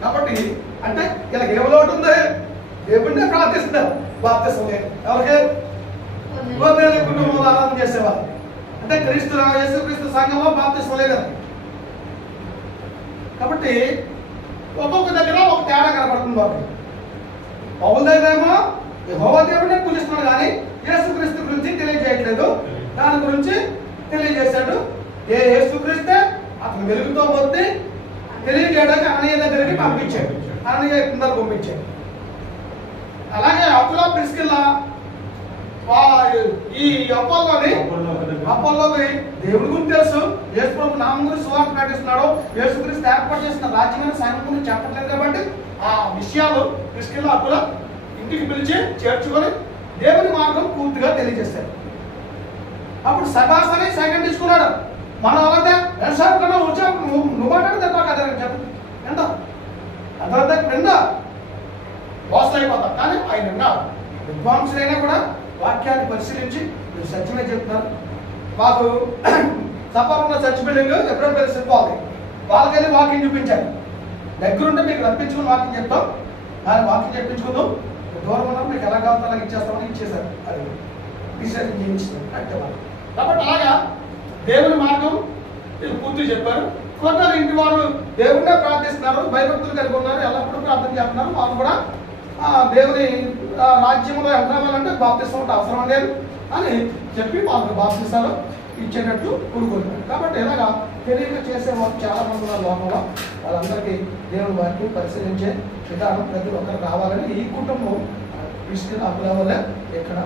కాబట్టి అంటే ఇలా ఏ లోటు ఉంది? దేవుడినే ప్రార్థిస్తున్నారు. బాప్తిస్మం ఎవరికి? కుటుంబంలో ఆరాధన చేసేవారు. అంటే యేసుక్రీస్తు సంఘంలో బాప్తిస్మం లేదు. కాబట్టి ఒక్కొక్క దగ్గర ఒక తేడా కనపడుతుంది. పౌలు దగ్గర ఏమో యెహోవా దేవుడినే పూజిస్తున్నాడు కానీ యేసుక్రీస్తు గురించి తెలియజేయట్లేదు. దాని గురించి తెలియజేశాడు. యేసుక్రీస్తే అతను వెలుగుతో వచ్చి తెలియజేయడానికి అననీయ దగ్గరికి పంపించాడు. అననీయ కిందకు పంపించాడు. అలాగే అప్పులో ప్రిస్కిల్లా ఈ అప్పల్లోకి దేవుడి గురించి తెలుసు. యేసు నామం గురించి సువార్త ప్రకటిస్తున్నాడు. యేసుక్రీస్తు ఏర్పాటు చేసిన రాజ్యమైన సంఘం గురించి చెప్పట్లేదు కాబట్టి ఆ విషయాలు ప్రిస్కిల్లా అప్పులో ఇంటికి పిలిచి చేర్చుకొని దేవుని మార్గం పూర్తిగా తెలియజేశారు. అప్పుడు సబాస్ అని సెకండ్ తీసుకున్నాడు. మనం అలాగే సార్ కన్నా వచ్చా నువ్వు మాట్లాడితే కదా చెప్పు ఎంత అంత విందా లాస్ అయిపోతాం. కానీ ఆయన విన్నారు. విద్వాంసులైనా కూడా వాక్యాన్ని పరిశీలించి మీరు సత్యమే చెప్తున్నారు. మాకు సపరంలో చర్చ్ బిల్డింగ్ ఎప్పుడో తెలిసిపోవాలి. వాళ్ళకెళ్ళి వాకింగ్ చూపించాలి. దగ్గరుంటే మీకు రప్పించుకుని వాకింగ్ చెప్తాం. దాన్ని వాకింగ్ చెప్పించుకుందాం. దూరం ఉన్నాం మీకు ఎలా కావాలో అలాగే ఇచ్చేస్తామని ఇచ్చేసారు. అది రీసెర్చ్ చేయించారు అంటే వాళ్ళు. కాబట్టి అలాగా దేవుని మార్గం వీళ్ళు పూర్తి చెప్పారు. కొందరు ఇంటి వారు దేవుడినే ప్రార్థిస్తున్నారు, భయభక్తులు కలిగి ఉన్నారు, ఎల్లప్పుడూ ప్రార్థన చేస్తున్నారు. వాళ్ళు కూడా దేవుని రాజ్యంలో ఎంటర్ అవ్వాలంటే బాప్తిసం ఉంటే అవసరం లేదు అని చెప్పి వాళ్ళకి బాప్తిసాలు ఇచ్చేటట్టు కూడుకుంటున్నారు. కాబట్టి ఇలాగా తెలియక చేసే వాళ్ళు చాలా మంది ఉన్నారు లోకంలో. వాళ్ళందరికీ దేవుని వాక్యం పరిశీలించే విధానం ప్రతి ఒక్కరు కావాలని ఈ కుటుంబం క్రిస్టియన్ అప్పుల వల్లే ఇక్కడ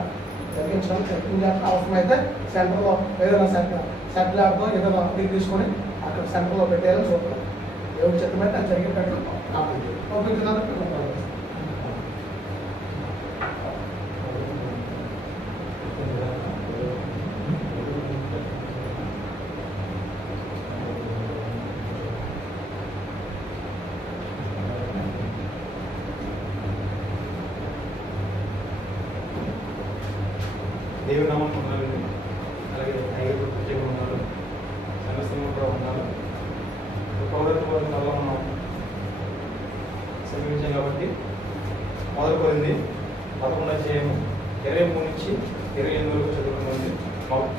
జరిగించడం జరిగించాల్సిన అవసరమైతే సెంటర్లో ఏదైనా సెటిల్ ఆడుతూ ఏదైనా అప్లిక్ తీసుకొని అక్కడ సెంటర్లో పెట్టారని చూడాలి. దేవుడు చెప్పినట్టు అది జరిగేటట్టు దేవుని నామం పొందాలండి. అలాగే ఐదు ప్రత్యేక ఉన్నారు, సంఘస్థంలో కూడా ఉన్నారు. పౌరత్వ వర్గాల్లో మనం సమీపించాం కాబట్టి మొదలుపోయింది 11వ అధ్యాయము 23 నుంచి 28 వరకు చదువుకుంది.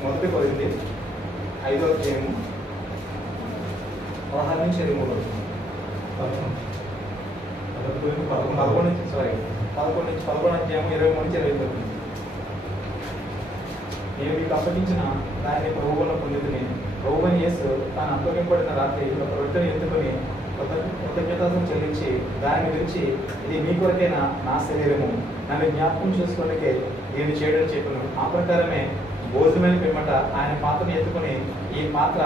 మొదటి పోయింది 5వ అధ్యాయము 16 నుంచి 23 వరకు. 11 నుంచి 11 అధ్యాయము 23 నుంచి 25 వరకు. నేను మీకు అప్పగించిన దాన్ని ప్రభువులో పొందుతుని ప్రభువైన యేసు తాను అప్పగింపబడిన రాత్రి ఒక రొట్టెను ఎత్తుకొని కృతజ్ఞతను చెల్లించి దాన్ని విరిచి ఇది మీ కొరకైనా నా శరీరము, నన్ను జ్ఞాపకం చేసుకోవడానికే దీన్ని చేయడం చెప్పను. ఆ ప్రకారమే భోజనమైన పిమ్మట ఆయన పాత్రను ఎత్తుకొని ఈ పాత్ర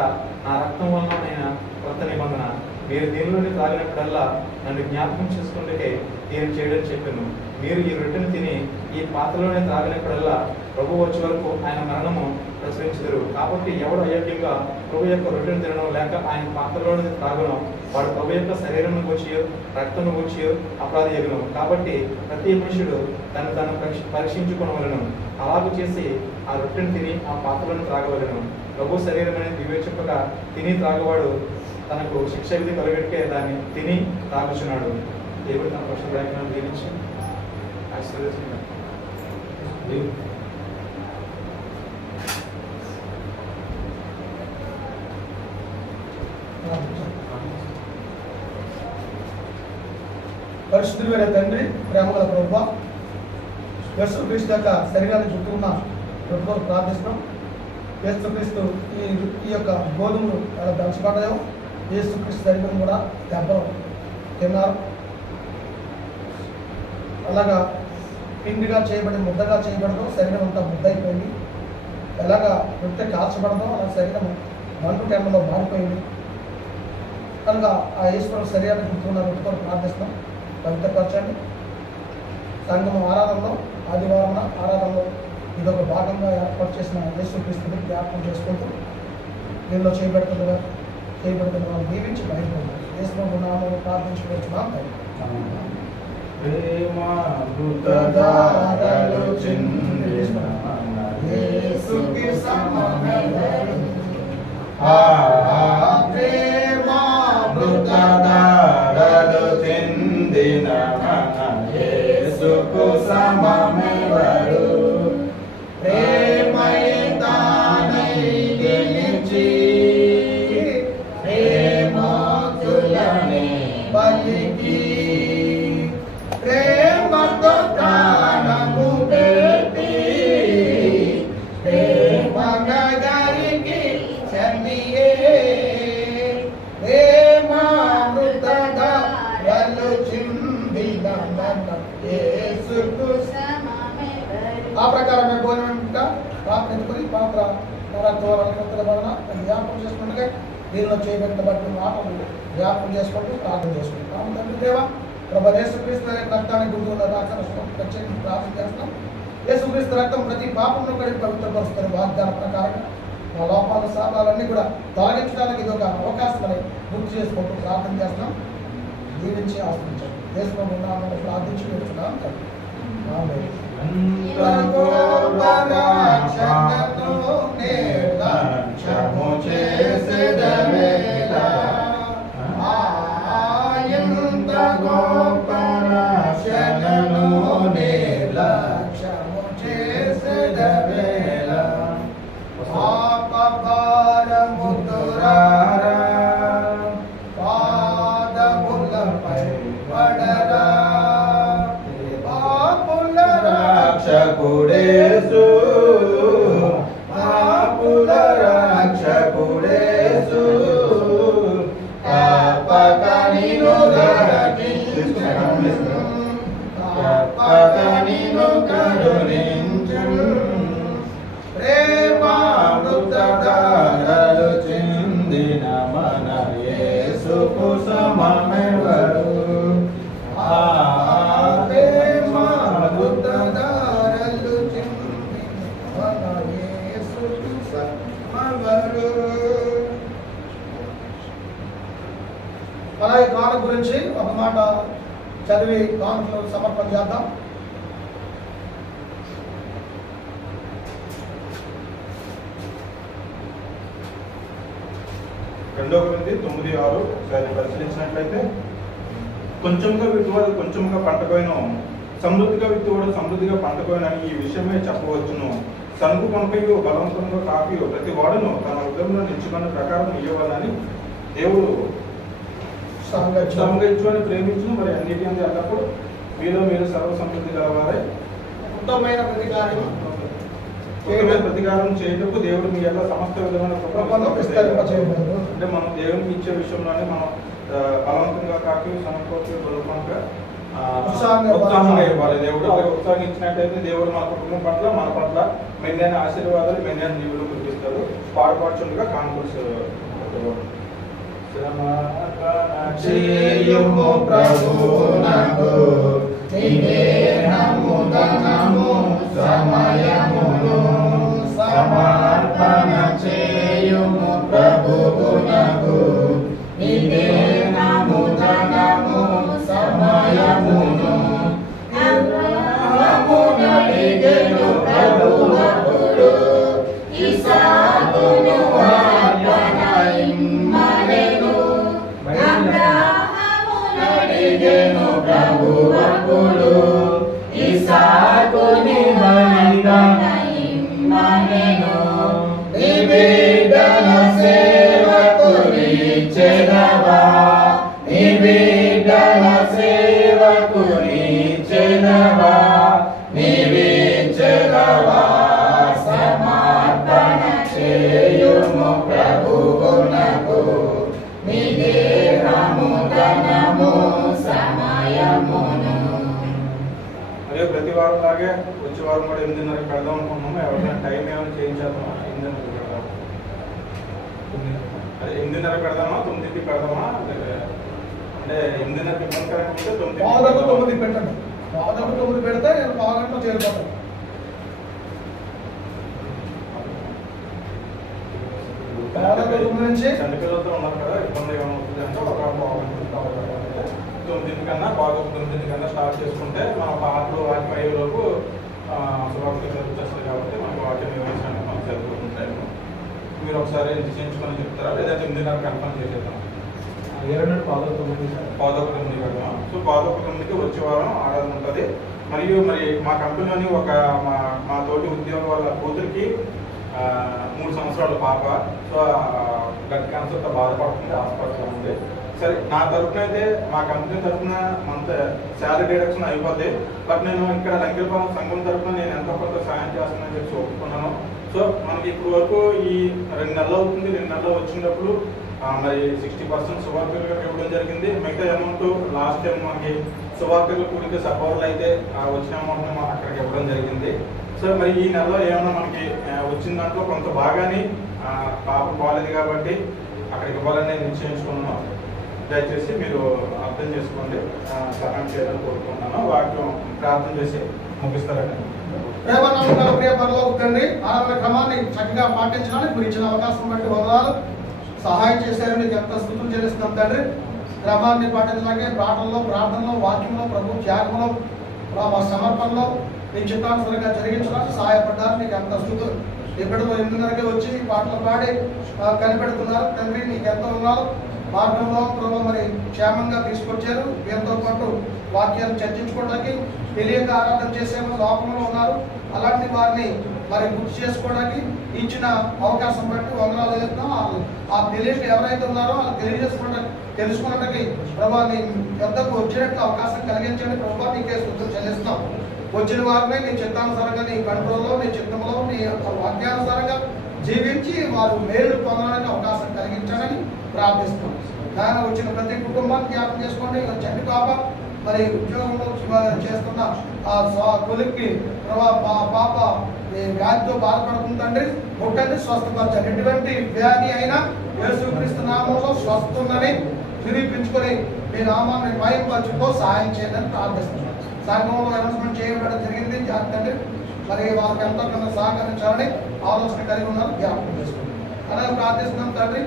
నా రక్తం వలన కొత్త నిబంధన, మీరు దీనిలోని తాగినప్పుడల్లా నన్ను జ్ఞాపకం చేసుకుంటే దీన్ని చేయడం చెప్పాను. మీరు ఈ రొట్టెను తిని ఈ పాత్రలోనే తాగినప్పుడల్లా ప్రభు వచ్చే వరకు ఆయన మరణము ప్రచురించరు. కాబట్టి ఎవడు అయోగ్యంగా ప్రభు యొక్క రొట్టెను తినడం లేక ఆయన పాత్రలోనే తాగడం వాడు ప్రభు యొక్క శరీరం వచ్చి రక్తం వచ్చి అపరాధి ఎగును. కాబట్టి ప్రతి మనుషుడు తను పరీక్షించుకోవలను. అలాగూ చేసి ఆ రొట్టెను తిని ఆ పాత్రలను త్రాగవలను. ప్రభు శరీరం అనేది వివేచింపగా తిని త్రాగవాడు తనకు శిక్ష విధి కలిగట్టే దాన్ని తిని తాగుచున్నాడు. దేవుడు తన పక్ష ప్రయత్నం దీవించి ఆశీర్వదించాడు. పరిశుద్ధుడైన తండ్రి, ప్రేమగల ప్రభువా, యేసుక్రీస్తు యొక్క శరీరాన్ని చుట్టూ ఉన్న ప్రభుత్వం ప్రార్థిస్తున్నాం. యేసుక్రీస్తు ఈ యొక్క గోధుమలు ఎలా దంచబడ్డాయో యేసుక్రీస్తు శరీరం కూడా దెబ్బలు తిన్నారు. అలాగా పిండిగా చేయబడి ముద్దగా చేయబడదో శరీరం అంతా ముద్ద అయిపోయింది. ఎలాగా రొట్టె కాల్చబడదో అలా శరీరం మంటు టెండలో మారిపోయింది. కనుక ఆ ఈశ్వరుడు శరీరాన్ని గుర్తున్న రొట్టెతో ప్రార్థిస్తున్నాం. పవిత్రపరచండి. సంఘం ఆరాధనలో ఆదివారం ఆరాధనలో ఇదొక భాగంగా ఏర్పాటు చేసిన యేసుక్రీస్తుని జ్ఞాపకం చేసుకుంటూ దీనిలో చేయబడుతున్న వాళ్ళు దీవించి బయటపడ్డారు. యేసు నామములో ప్రార్థించుకుంటున్నాం. యేసుకు సమమెవరు ప్రేమైతానై గెలిచి ప్రేమోతులనే పలికి ప్రేమతో ప్రాణము పెట్టి ప్రేమగరికి చనియే ప్రేమామృతగా వలుచిందిన యేసుకు ఆ ప్రకారమే భోజనం ప్రార్థించుకొని పాత్ర వలన జ్ఞాపకం చేసుకుంటే దీనిలో చేయబడిన బట్టి మాటలు జ్ఞాపకం చేసుకుంటూ ప్రార్థన చేసుకుంటాం. తండ్రి దేవ ప్రభు యేసుక్రీస్తు రక్తాన్ని గుర్తున్న ప్రత్యేకించి ప్రార్థన చేస్తాం. యేసుక్రీస్తు రక్తం ప్రతి పాపంలో కడిగి పవిత్రపరుస్తున్న వాగ్దాన ప్రకారంగా మా లోపాల శాపాలన్నీ కూడా తొలగించడానికి ఇది ఒక అవకాశం అని గుర్తు చేసుకుంటూ ప్రార్థన చేస్తాం. దీవించి ఆశ్రయించాం. దేశంలో ఉన్నామని ప్రార్థించి పెడుతున్నాం. రక్షకుడేసు పాపుల రక్షకుడేసు తప్పక నిన్ను రక్షించును తప్పక నిన్ను కరుణించును ప్రేమామృతధారలు చిందిన మన యేసుకు సమమెవరు అలాగే కానుక గురించి ఒక మాట చదివి కానుకలు సమర్పణ చేద్దాం. రెండో కొరింథీ 9:6 ఒకసారి పరిశీలించినట్లయితే, కొంచెంగా విత్తువాడు కొంచెంగా పంటకోయిన, సమృద్ధిగా విత్తువాడు సమృద్ధిగా పంటకోయిన ఈ విషయమే చెప్పవచ్చును. సనుకు పంపయు బలవంతంగా కాపీయు ప్రతి వాడును తన ఉద్యమంలో నిలుచుకున్న ప్రకారం ఇవ్వాలని దేవుడు సంగచ్చు అని ప్రేమించును. మరి అన్నిటి అంది అన్నప్పుడు మీరు సర్వ సమృద్ధి గలవారే ఉత్తమమైన ప్రతికారం చేయటకు దేవుడు మీ యొక్క సమస్త విధమైన అంటే మనం దేవునికి ఇచ్చే విషయంలోనే మనం బలవంతంగా కాకి సమకూర్చి బలవంతంగా ఉత్సాహంగా ఇవ్వాలి. దేవుడు అలాగే ఉత్సాహం ఇచ్చినట్టయితే దేవుడు మన కుటుంబం పట్ల మన పట్ల మెండైన ఆశీర్వాదాలు మెండైన జీవులు గుర్తిస్తారు. పాడుపాడుచుండగా కాన్ఫరెన్స్ చేయుము ప్రభువునకు నివేదనము ధనము సమయమును సమర్పణ చేయుము ప్రభువునకు నివేదనము ధనము సమయమును అబ్రహామునడిగెను ప్రభువప్పుడు ఇస్సాకును అర్పణ ఇమ్మనెను. అబ్రహామునడిగెను ప్రభువప్పుడు ఇస్సాకుని బలిదాన ఇమ్మనెను. నీ బిడ్డల సేవకునిచ్చెదవా, నీ బిడ్డల సేవకునిచ్చెదవా, నీవిచ్చెదవా సమర్పణ చేయుము ప్రభువునకు నివేదనము ధనము సమయమును. అదే ప్రతి వారం లాగే వచ్చే వారం కూడా 8:30 పెడదాం అనుకున్నాము. ఎవరైనా టైం ఏమైనా చేయించేద్దామా? 8:30 పెడదాం. అదే 8:30 పెడదామా 9కి పెడదామా? అంటే 8:30కి ఇబ్బందికరంగా ఉంటే 9 పెట్టండి. 9 పెడితే నేను 9 చేరుతాను. చండపిల్లలతో ఉన్నారు కదా, ఇబ్బంది ఏమైనా అవుతుంది అంటే ఒక 9 కన్నా 9 కన్నా స్టార్ట్ చేసుకుంటే మన పాటలు వాటి అయ్యేలోపు సువార్తలు వచ్చేస్తుంది కాబట్టి మనకు వాటిని వివరించడానికి మనకు సరిపోతుంటాయి. మీరు ఒకసారి నిశ్చయించుకొని చెప్తారా, లేదా 8:30 కన్ఫర్మ్ చేసేద్దాం? 9 కదా. సో 9కి వచ్చే వారం ఆరాధన ఉంటుంది. మరియు మరి మా కంపెనీలోని ఒక మా తోటి ఉద్యోగం వాళ్ళ కూతురికి 3 సంవత్సరాల పాప. సో బ్లడ్ క్యాన్సర్తో బాధపడుతుంది, హాస్పిటల్లో ఉంది. సరే, నా తరఫున అయితే మా కంపెనీ తరఫున మంత్ శాలరీ డిడక్షన్ అయిపోద్ది. బట్ నేను ఇక్కడ లంకెలపాలెం సంఘం తరఫున నేను ఎంతో కొంత సాయం చేస్తానని చెప్పి ఒప్పుకున్నాను. సో మనకి ఇప్పుడు వరకు ఈ 2 నెలలు అవుతుంది. 2 నెలలు వచ్చినప్పుడు మరి 60% సువార్తలకు ఇవ్వడం జరిగింది. మిగతా అమౌంట్ లాస్ట్ టైం మనకి సువార్తలు కూడికి సపోర్ట్లు అయితే వచ్చిన అమౌంట్ అక్కడికి ఇవ్వడం జరిగింది. సో మరి ఈ నెలలో ఏమన్నా మనకి వచ్చిన దాంట్లో కొంత భాగాన్ని పాప బాగాలేదు కాబట్టి అక్కడికి ఇవ్వాలని నేను నిశ్చయించుకున్నాను. దయచేసి మీరు అర్థం చేసుకోండి, సహాయం చేయాలని కోరుకుంటున్నాను. వాక్యం ప్రార్థన చేసి ముగిస్తారండి. ప్రేమనమ్మకాల ప్రియ పరలోక తండ్రి ఆరాధన క్రమాన్ని చక్కగా పాటించడానికి మీరు ఇచ్చిన అవకాశం బట్టి వందనాలు. సహాయం చేశారు, నీకు ఎంత స్తుతులు చెల్లిస్తున్నాం తండ్రి. క్రమాన్ని పాటించడానికి ప్రార్థనలో వాక్యంలో ప్రభు త్యాగంలో సమర్పణలో నీ చిత్తానుసారంగా జరిగించడానికి సహాయపడ్డారు. నీకు ఎంత స్తుతులు. ఇప్పుడు 8:30కి వచ్చి పాటలు పాడి కనిపెడుతున్నారు తండ్రి, నీకు ఎంత ఉన్నారు. మార్గంలో ప్రభు మరి క్షేమంగా తీసుకొచ్చారు. వీరితో పాటు వాక్యాన్ని చర్చించుకోవడానికి తెలియక ఆరాధన చేసే లోపంలో ఉన్నారు. అలాంటి వారిని మరి గుర్తు చేసుకోవడానికి ఇచ్చిన అవకాశం బట్టి వందనాలు చెప్తాం. ఆ తెలియక ఎవరైతే ఉన్నారో వాళ్ళు తెలుసుకోవడానికి ప్రభావాన్ని పెద్దకు వచ్చేటట్లు అవకాశం కలిగించండి. ప్రభావ నీకే స్తుతులు చెల్లిస్తాం. వచ్చిన వారిని నీ చిత్తానుసారంగా నీ కంట్రోల్లో నీ చిత్తంలో నీ వాక్యానుసారంగా జీవించి వారు మేలు పొందడానికి అవకాశం కలిగించాలని ప్రార్థిస్తాం. దాని వచ్చిన ప్రతి కుటుంబాన్ని జ్ఞాపకం చేసుకోండి. చంటి పాప మరి ఉద్యోగంలో చేస్తున్న కొలిక్కి పాప వ్యాధితో బాధపడుతుందండి. ముట్టండి, స్వస్థపరచండి. ఎటువంటి వ్యాధి అయినా యేసుక్రీస్తు నామంలో స్వస్థుందని నిరూపించుకొని మీ నామాన్ని మహిమపరచుకో సహాయం చేయాలని ప్రార్థిస్తున్నాం. సంఘంలో అనౌన్స్మెంట్ చేయబడడం జరిగింది. జాగ్రత్త మరి వాళ్ళకి ఎంతో కొంత సహకరించాలని ఆలోచన కలిగి ఉన్నారు. జ్ఞాపకం చేసుకోండి అలాగే ప్రార్థిస్తున్నాం తండ్రి.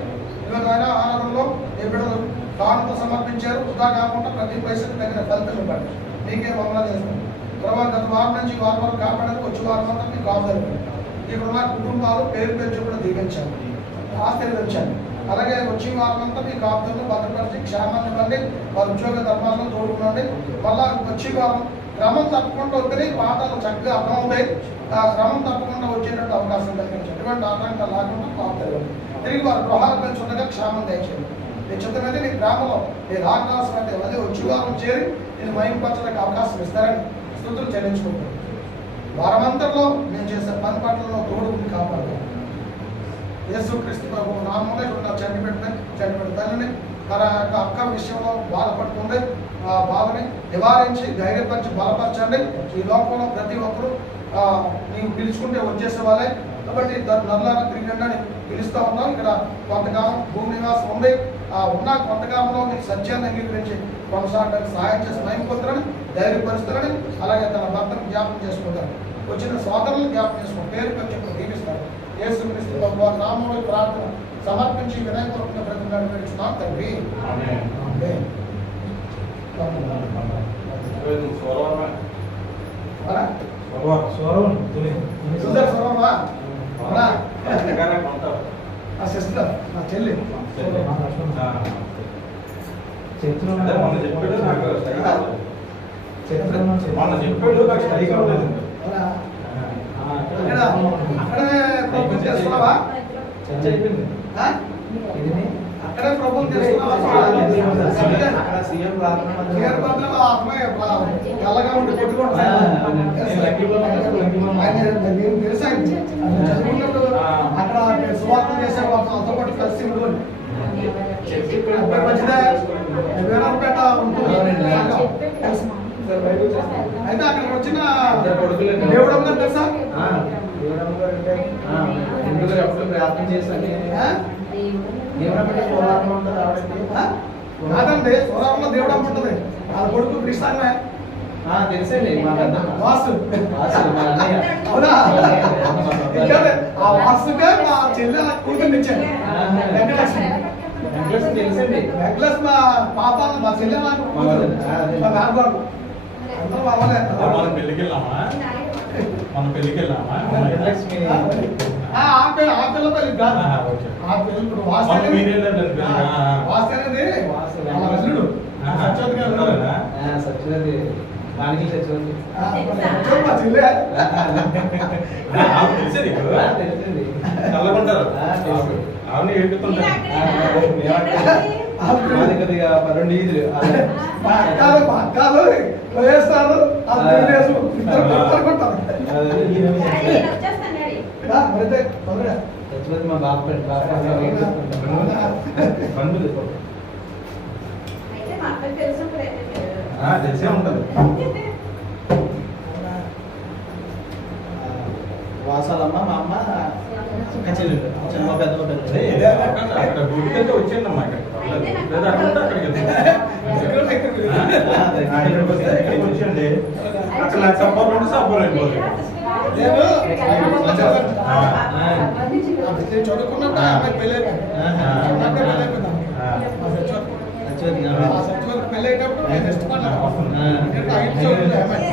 ఇవాళ ఆహారంలో ఈ బిడ్డలు కానుక సమర్పించారు. వృధా కాకుండా ప్రతి పైసకు తగిన ఫలితం ఇవ్వండి. మీకే మమ్మల్ని చేస్తాం. తర్వాత గత వారం నుంచి వారం వరకు కాపాడడానికి వచ్చే వారం అంతా మీకు కావాలి. ఇక్కడ ఉన్న కుటుంబాలు పేరు పెంచి కూడా దీవించాలి, ఆశీర్వదించాలి. అలాగే వచ్చే వారం అంతా మీ కాపుదలను భద్రపరిచి క్షేమాన్ని ఇవ్వండి. వారి ఉద్యోగ ధర్మాలను తోడుకోండి. మళ్ళా వచ్చే వారం క్రమం తప్పకుండా వస్తే పాఠాలు చక్కగా అర్థమవుతాయి. ఆ క్రమం తప్పకుండా వచ్చేటట్టు అవకాశం కలిగించండి. ఎటువంటి ఆటంకాలు లేకుండా కాపుదలు తిరిగి వారి గృహాలు పెంచి ఉండగా క్షేమం దయచేయండి. నీ చిత్తమైతే నీ గ్రామంలో నీ రాగరాశం అంటే అదే వచ్చే వారం చేరి నేను మహిమపరచడానికి అవకాశం ఇస్తారని స్తుతులు చెల్లించుకుంటాను. వారమంతట్లో నేను చేసే పని పట్లలో తోడు ఉండి కాపాడుతాను. యేసుక్రీస్తు ప్రభు నామంలో ఇక్కడ చంటిపెట్టిన తల్లిని తన యొక్క అక్క విషయంలో బాధపడుతుంది. ఆ బాధని నివారించి ధైర్యపరిచి బలపరచండి. ఈ లోకంలో ప్రతి ఒక్కరూ నీవు పిలుచుకుంటే వచ్చేసే వాళ్ళే కాబట్టి నల్లారా తిరిగండి పిలుస్తూ ఉన్నాం. ఇక్కడ కొంతకాలం భూమి నివాసం ఉంది. ఉన్న కొంతకాలంలో నీకు సత్యాన్ని అంగీకరించి కొనసాగడానికి సహాయం చేసి నయమపోతారని ధైర్యపరుస్తారని అలాగే తన భర్తను జ్ఞాపకం చేసుకుంటారు. వచ్చిన సోదరులను జ్ఞాపకం చేసుకుంటారు. పేరు పెంచి దీవిస్తారు. యేసుక్రీస్తు వారి నామంలో ప్రార్థన సమర్పించి వినయపూర్వకంగా బ్రతుకులను పెడుతున్నాం తండ్రి. సిస్టర్ నా చెల్లి అక్కడే చేస్తున్నావా? అక్కడే ప్రభుత్వం తెల్లగా ఉండి తెలుసా చదువుకున్నప్పుడు అక్కడ సువార్త చేసే వాళ్ళతో పాటు కలిసి ఉంటుంది. మంచిదే వేరేపేట ఉంటుంది. అయితే అక్కడికి వచ్చిన దేవుడమ్మ గారు తెలుసా? ప్రార్థన చేశాను. కాదండి, సోదరంలో దేవుడమ్మ ఉంటుంది. వాళ్ళ కొడుకు క్రిస్తాన్మే తెలుసండి. వాసు అవునా? ఆ వాసుగా మా చెల్లె కూతుర్ని ఇచ్చాను. వెంకటలక్ష్మి తెలుసండి. వెంకటలక్ష్మి మా పాప మా చెల్లె నాకు కూతురు మా నాన్నగారు అందరూ అవ్వలేదు. మన పెళ్ళికి వెళ్ళామా వెంకటలక్ష్మి ఆ పిల్ల పెళ్లి కాదు. ఆ పిల్ల ఇప్పుడు వాసు అనేది సత్యవతి దానికి సత్యవతి మా చెల్లె తెలిసింది చల్లకుంటారు. ఆమె ఏడుతుంటారు. కొద్దిగా 12 ఈదులు అక్కలు వేస్తారు. సత్యవతి మా బాబు తెలిసే ఉంటుంది. వాసాలమ్మ మా అమ్మ చెల్లి చిన్న పెద్ద అక్కడ గుడికంటే వచ్చిందమ్మా. ఇక్కడ అక్కడికి వచ్చండి. అక్కడ సపోర్ట్ ఉంటే సపోర్ట్ అయిపోతుంది. నేను చదువుకున్నట్టు అమ్మాయి పెళ్ళి పెళ్ళి అయ్యేటప్పుడు నేను ఇష్టపడ్డాను. నేను 5 చదువుతున్నా అమ్మాయి.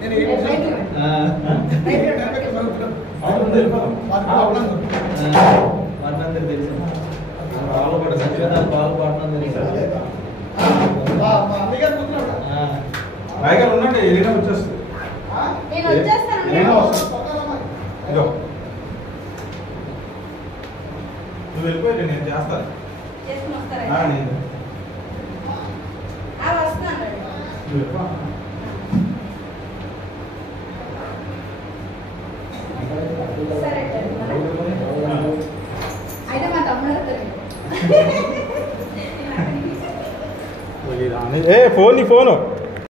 నేను 8 చదువుతున్నా. వాళ్ళందరూ తెలుసు వాళ్ళు కూడా సత్యవేదాలు పాల్గొంటున్నాను తెలుసు. రాయగారు ఉండండి, ఏదైనా వచ్చేస్తుంది. ఏదైనా వస్తుంది. ఇదో నువ్వు వెళ్ళిపోయి నేను చేస్తాను. నేను నువ్వు వెళ్ళిపో. అయితే మా తమ్ముడు ఏ ఫోన్ నీ ఫోను